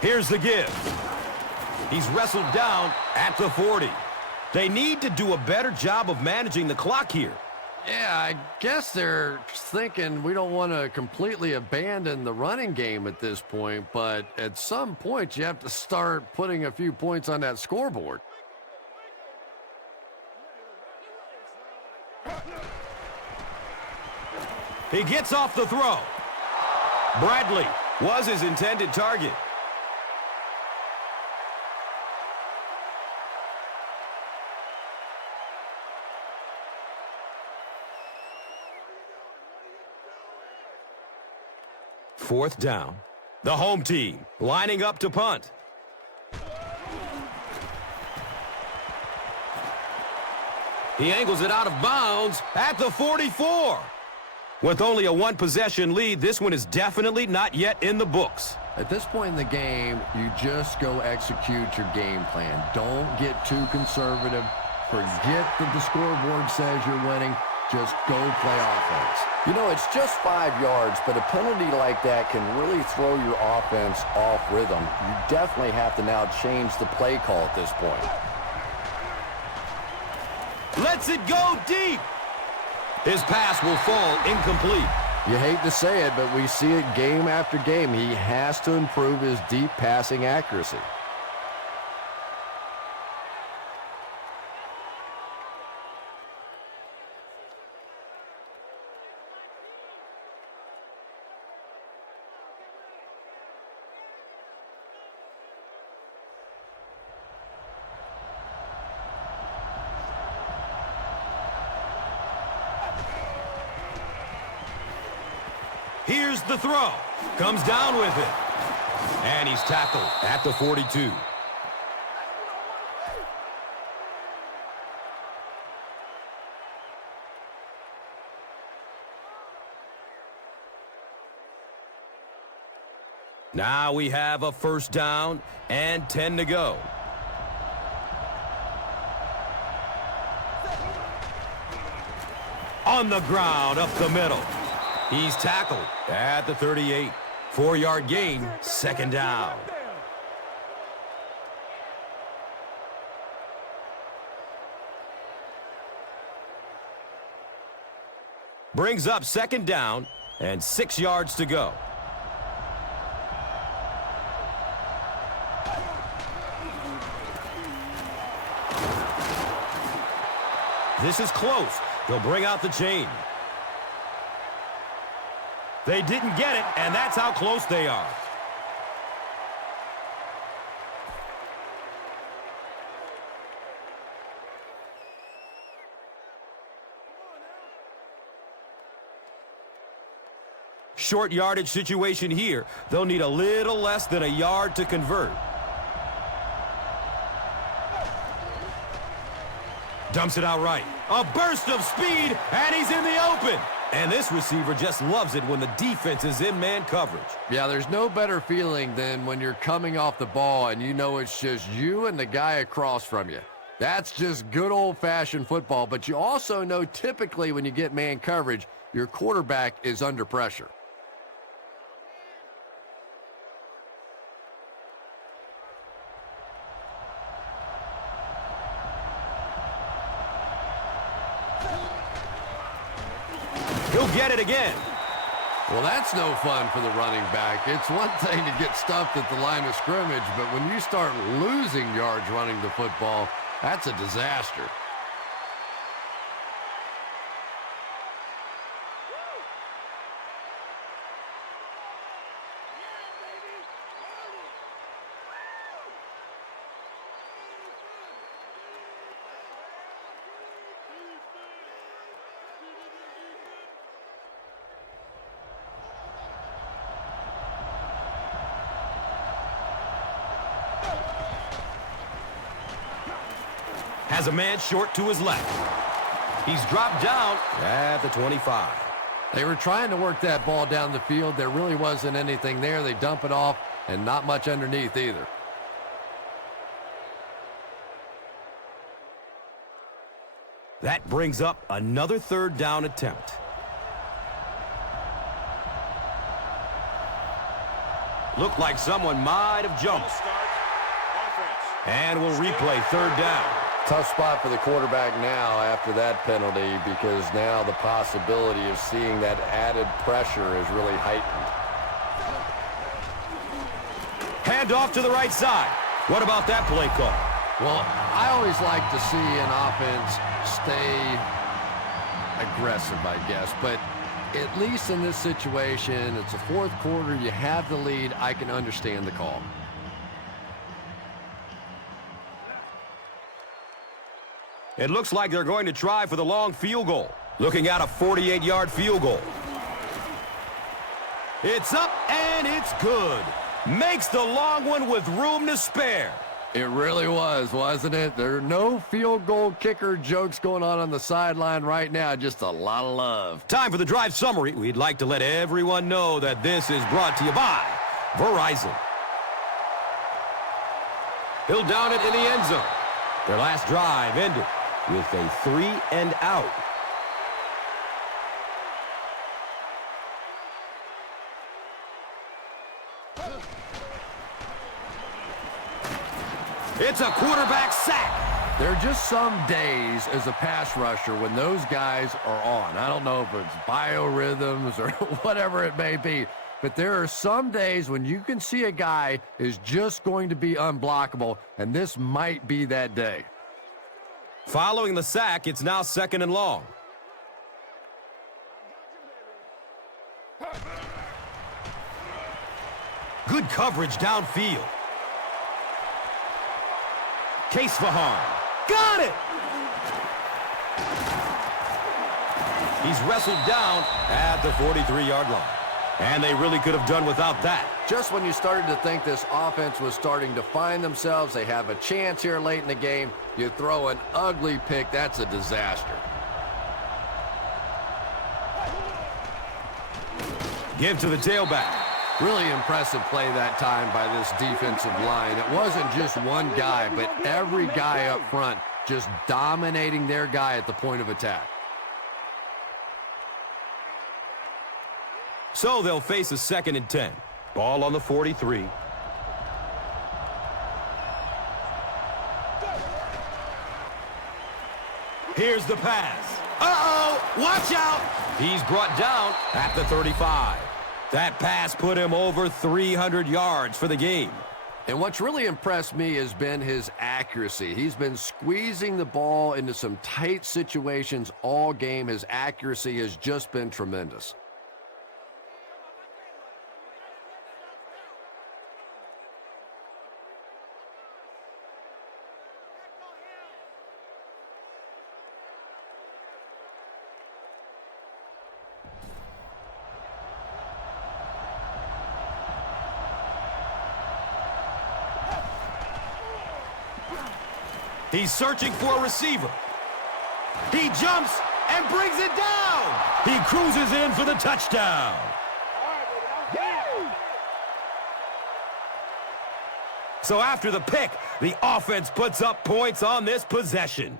Here's the give. He's wrestled down at the 40. They need to do a better job of managing the clock here. Yeah, I guess they're thinking we don't want to completely abandon the running game at this point, but at some point you have to start putting a few points on that scoreboard. He gets off the throw. Bradley was his intended target. Fourth down. The home team lining up to punt. He angles it out of bounds at the 44. With only a 1-possession lead, this one is definitely not yet in the books. At this point in the game, you just go execute your game plan. Don't get too conservative. Forget that the scoreboard says you're winning. Just go play offense. You know, it's just 5 yards, but a penalty like that can really throw your offense off rhythm. You definitely have to now change the play call at this point. Lets it go deep. His pass will fall incomplete. You hate to say it, but we see it game after game. He has to improve his deep passing accuracy. Here's the throw. Comes down with it. And he's tackled at the 42. Now we have a first down and 10 to go. On the ground, up the middle. He's tackled at the 38. 4-yard gain, second down. Brings up second down and 6 yards to go. This is close. They'll bring out the chain. They didn't get it, and that's how close they are. Short yardage situation here. They'll need a little less than a yard to convert. Dumps it out right. A burst of speed, and he's in the open. And this receiver just loves it when the defense is in man coverage. Yeah, there's no better feeling than when you're coming off the ball and you know it's just you and the guy across from you. That's just good old-fashioned football, but you also know typically when you get man coverage, your quarterback is under pressure. He'll get it again. Well, that's no fun for the running back. It's one thing to get stuffed at the line of scrimmage, but when you start losing yards running the football, that's a disaster. Has a man short to his left. He's dropped down at the 25. They were trying to work that ball down the field. There really wasn't anything there. They dump it off, and not much underneath either. That brings up another third down attempt. Looked like someone might have jumped. And we'll replay third down. Tough spot for the quarterback now after that penalty, because now the possibility of seeing that added pressure is really heightened. Hand off to the right side. What about that play call? Well, I always like to see an offense stay aggressive, I guess. But at least in this situation, it's the fourth quarter. You have the lead. I can understand the call. It looks like they're going to try for the long field goal. Looking at a 48-yard field goal. It's up and it's good. Makes the long one with room to spare. It really was, wasn't it? There are no field goal kicker jokes going on the sideline right now. Just a lot of love. Time for the drive summary. We'd like to let everyone know that this is brought to you by Verizon. He'll down it in the end zone. Their last drive ended with a 3-and-out. It's a quarterback sack. There are just some days as a pass rusher when those guys are on. I don't know if it's biorhythms or whatever it may be, but there are some days when you can see a guy is just going to be unblockable, and this might be that day. Following the sack, it's now 2nd and long. Good coverage downfield. Case Vahan. Got it! He's wrestled down at the 43-yard line. And they really could have done without that. Just when you started to think this offense was starting to find themselves, they have a chance here late in the game, you throw an ugly pick, that's a disaster. Give to the tailback. Really impressive play that time by this defensive line. It wasn't just one guy, but every guy up front just dominating their guy at the point of attack. So they'll face a 2nd and 10. Ball on the 43. Here's the pass. Uh-oh! Watch out! He's brought down at the 35. That pass put him over 300 yards for the game. And what's really impressed me has been his accuracy. He's been squeezing the ball into some tight situations all game. His accuracy has just been tremendous. He's searching for a receiver. He jumps and brings it down. He cruises in for the touchdown. So after the pick, the offense puts up points on this possession.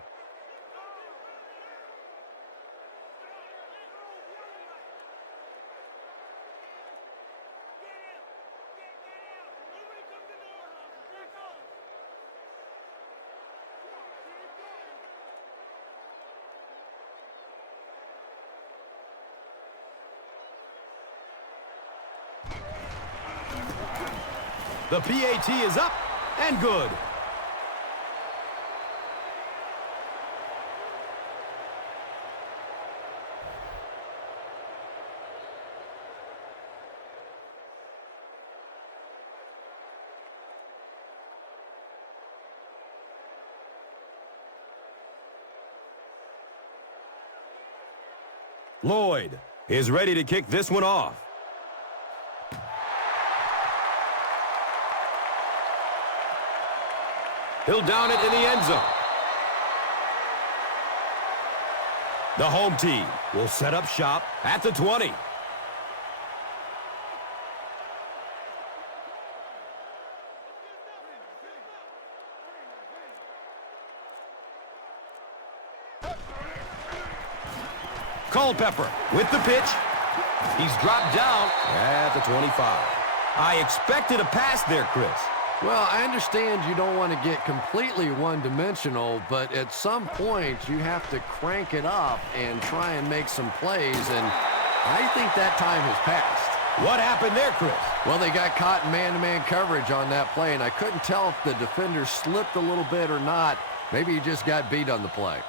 The PAT is up and good. Lloyd is ready to kick this one off. He'll down it in the end zone. The home team will set up shop at the 20. Culpepper with the pitch. He's dropped down at the 25. I expected a pass there, Chris. Well, I understand you don't want to get completely one-dimensional, but at some point you have to crank it up and try and make some plays, and I think that time has passed. What happened there, Chris? Well, they got caught in man-to-man coverage on that play, and I couldn't tell if the defender slipped a little bit or not. Maybe he just got beat on the play.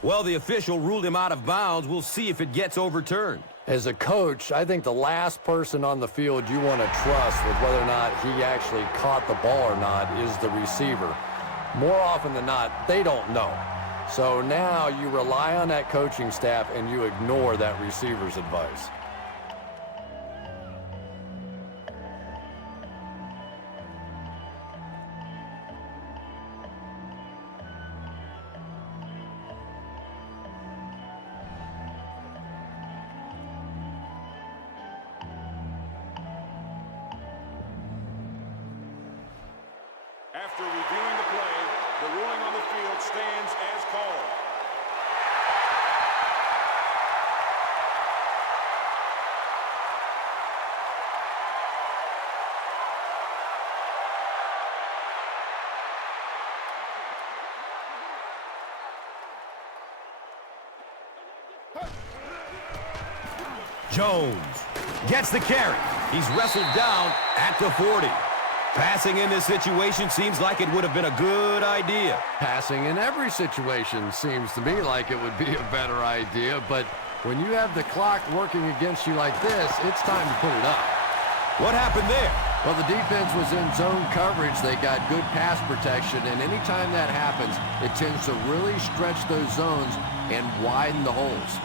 Well, the official ruled him out of bounds. We'll see if it gets overturned. As a coach, I think the last person on the field you want to trust with whether or not he actually caught the ball or not is the receiver. More often than not, they don't know. So now you rely on that coaching staff and you ignore that receiver's advice. stands as called. Jones gets the carry. He's wrestled down at the 40. Passing in this situation seems like it would have been a good idea. Passing in every situation seems to me like it would be a better idea, but when you have the clock working against you like this, it's time to put it up. What happened there? Well, the defense was in zone coverage. They got good pass protection, and anytime that happens, it tends to really stretch those zones and widen the holes.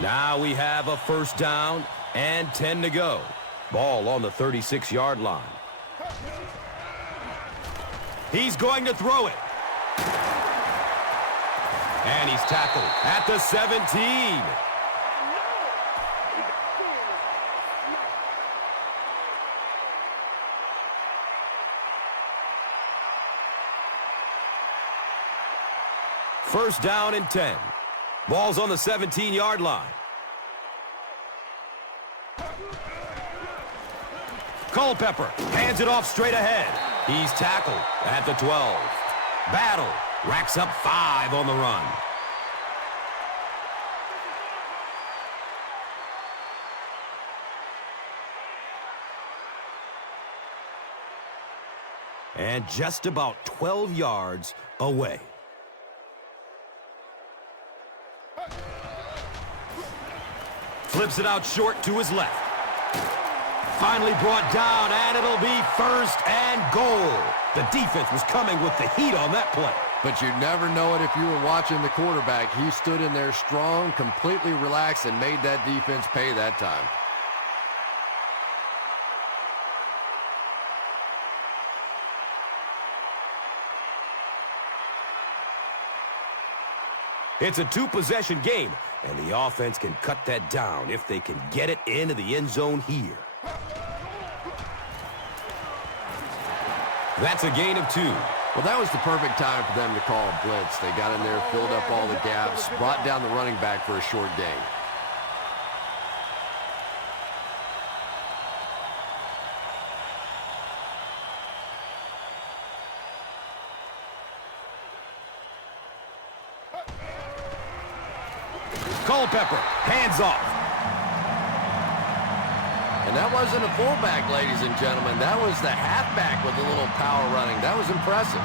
Now we have a first down and 10 to go. Ball on the 36-yard line. He's going to throw it. And he's tackled at the 17. First down and 10. Ball's on the 17-yard line. Culpepper hands it off straight ahead. He's tackled at the 12. Battle racks up 5 on the run. And just about 12 yards away. Flips it out short to his left. Finally brought down, and it'll be first and goal. The defense was coming with the heat on that play. But you never know it if you were watching the quarterback. He stood in there strong, completely relaxed, and made that defense pay that time. It's a two-possession game, and the offense can cut that down if they can get it into the end zone here. That's a gain of 2. Well, that was the perfect time for them to call a blitz. They got in there, filled up all the gaps, brought down the running back for a short gain. Culpepper, hands off. And that wasn't a fullback, ladies and gentlemen. That was the halfback with a little power running. That was impressive.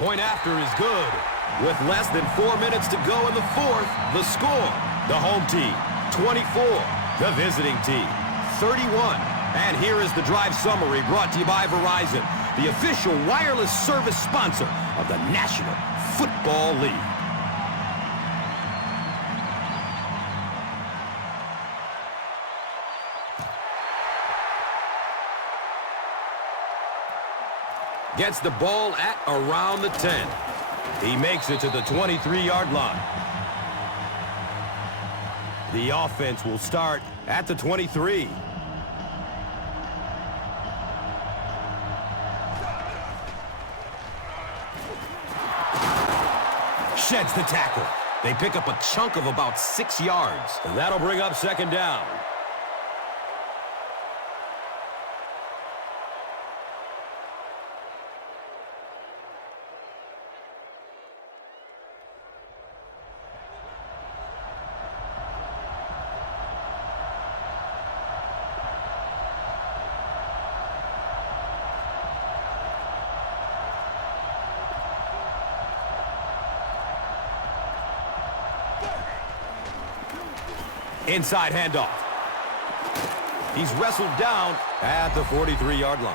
Point after is good. With less than 4 minutes to go in the fourth, the score, the home team, 24, the visiting team, 31. And here is the drive summary brought to you by Verizon, the official wireless service sponsor of the National Football League. Gets the ball at around the 10. He makes it to the 23-yard line. The offense will start at the 23. Sheds the tackle. They pick up a chunk of about 6 yards. And that'll bring up second down. Inside handoff. He's wrestled down at the 43-yard line.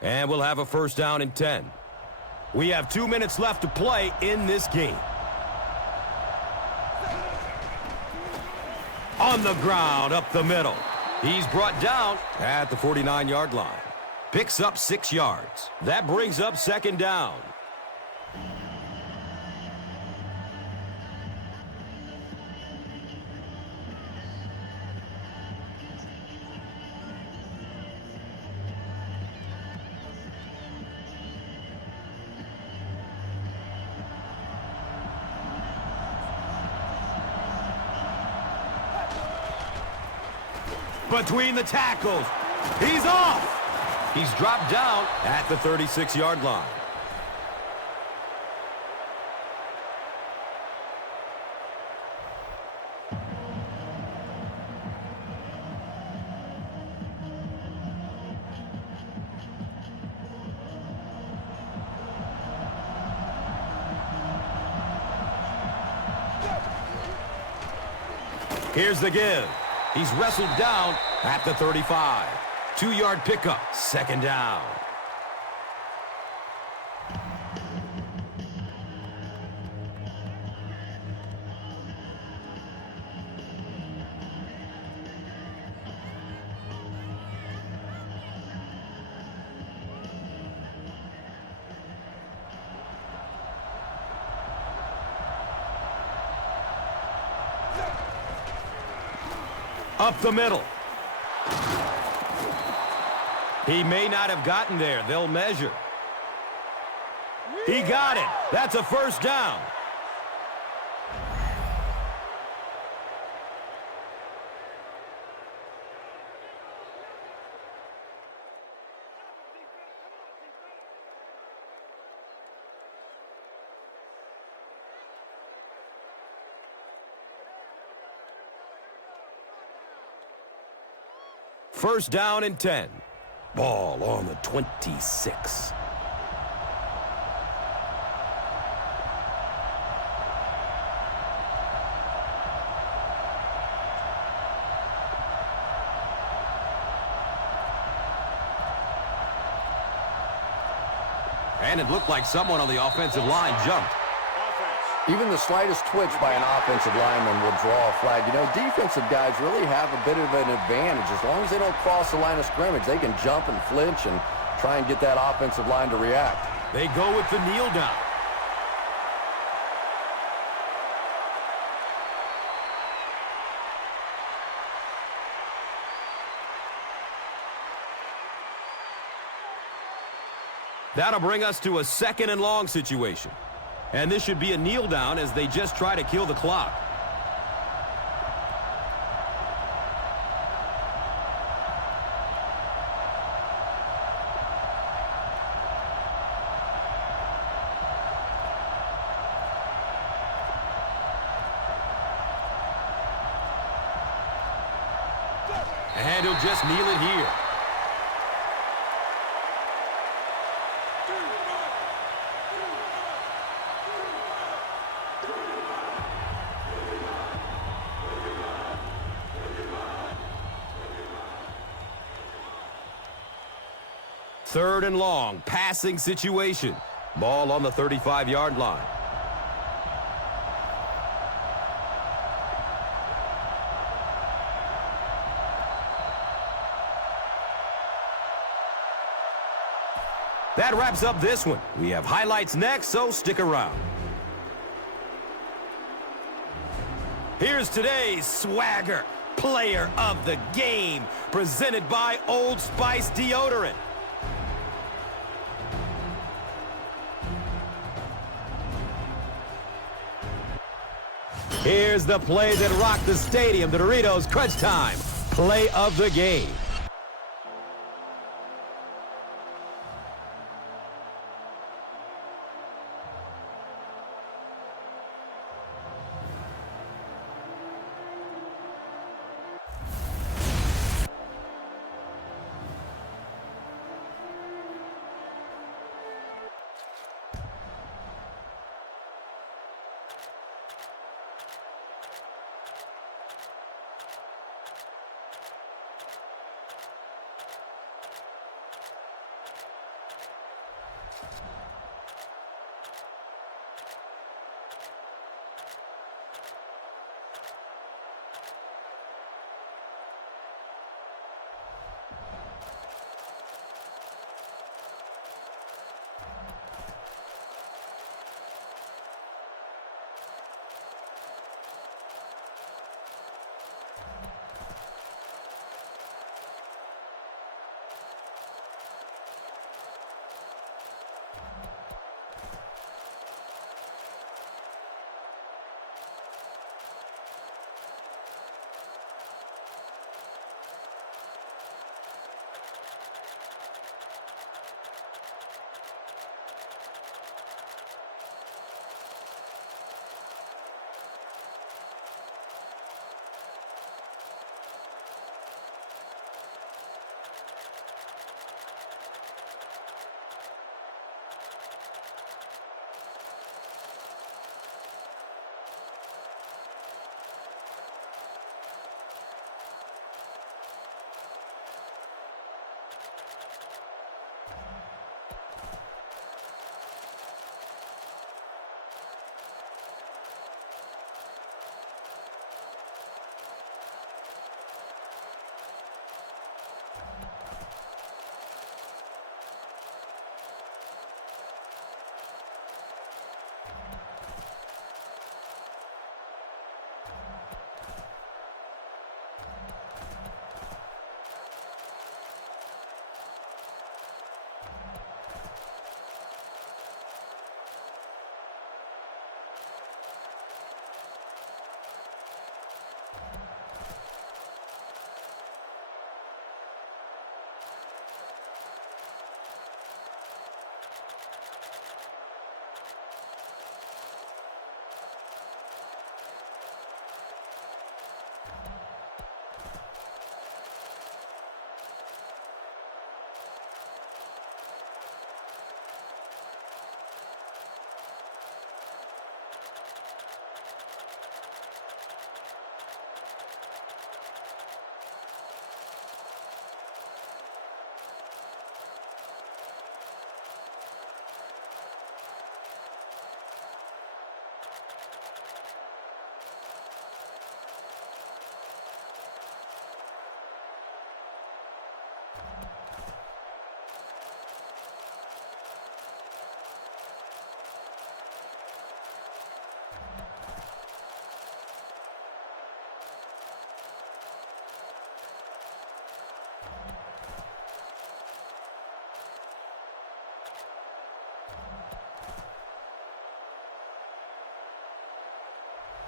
And we'll have a first down and 10. We have 2 minutes left to play in this game. On the ground, up the middle. He's brought down at the 49-yard line. Picks up 6 yards. That brings up second down. Between the tackles. He's off. He's dropped down at the 36-yard line. Here's the give. He's wrestled down at the 35. 2-yard pickup, second down. Up the middle. He may not have gotten there. They'll measure. He got it. That's a first down. First down and 10. Ball on the 26. And it looked like someone on the offensive line jumped. Even the slightest twitch by an offensive lineman will draw a flag. You know, defensive guys really have a bit of an advantage. As long as they don't cross the line of scrimmage, they can jump and flinch and try and get that offensive line to react. They go with the kneel down. That'll bring us to a second and long situation. And this should be a kneel down as they just try to kill the clock. And he'll just kneel it here. Third and long, passing situation. Ball on the 35-yard line. That wraps up this one. We have highlights next, so stick around. Here's today's swagger player of the game, presented by Old Spice Deodorant. Here's the play that rocked the stadium, the Doritos Crunch Time play of the game.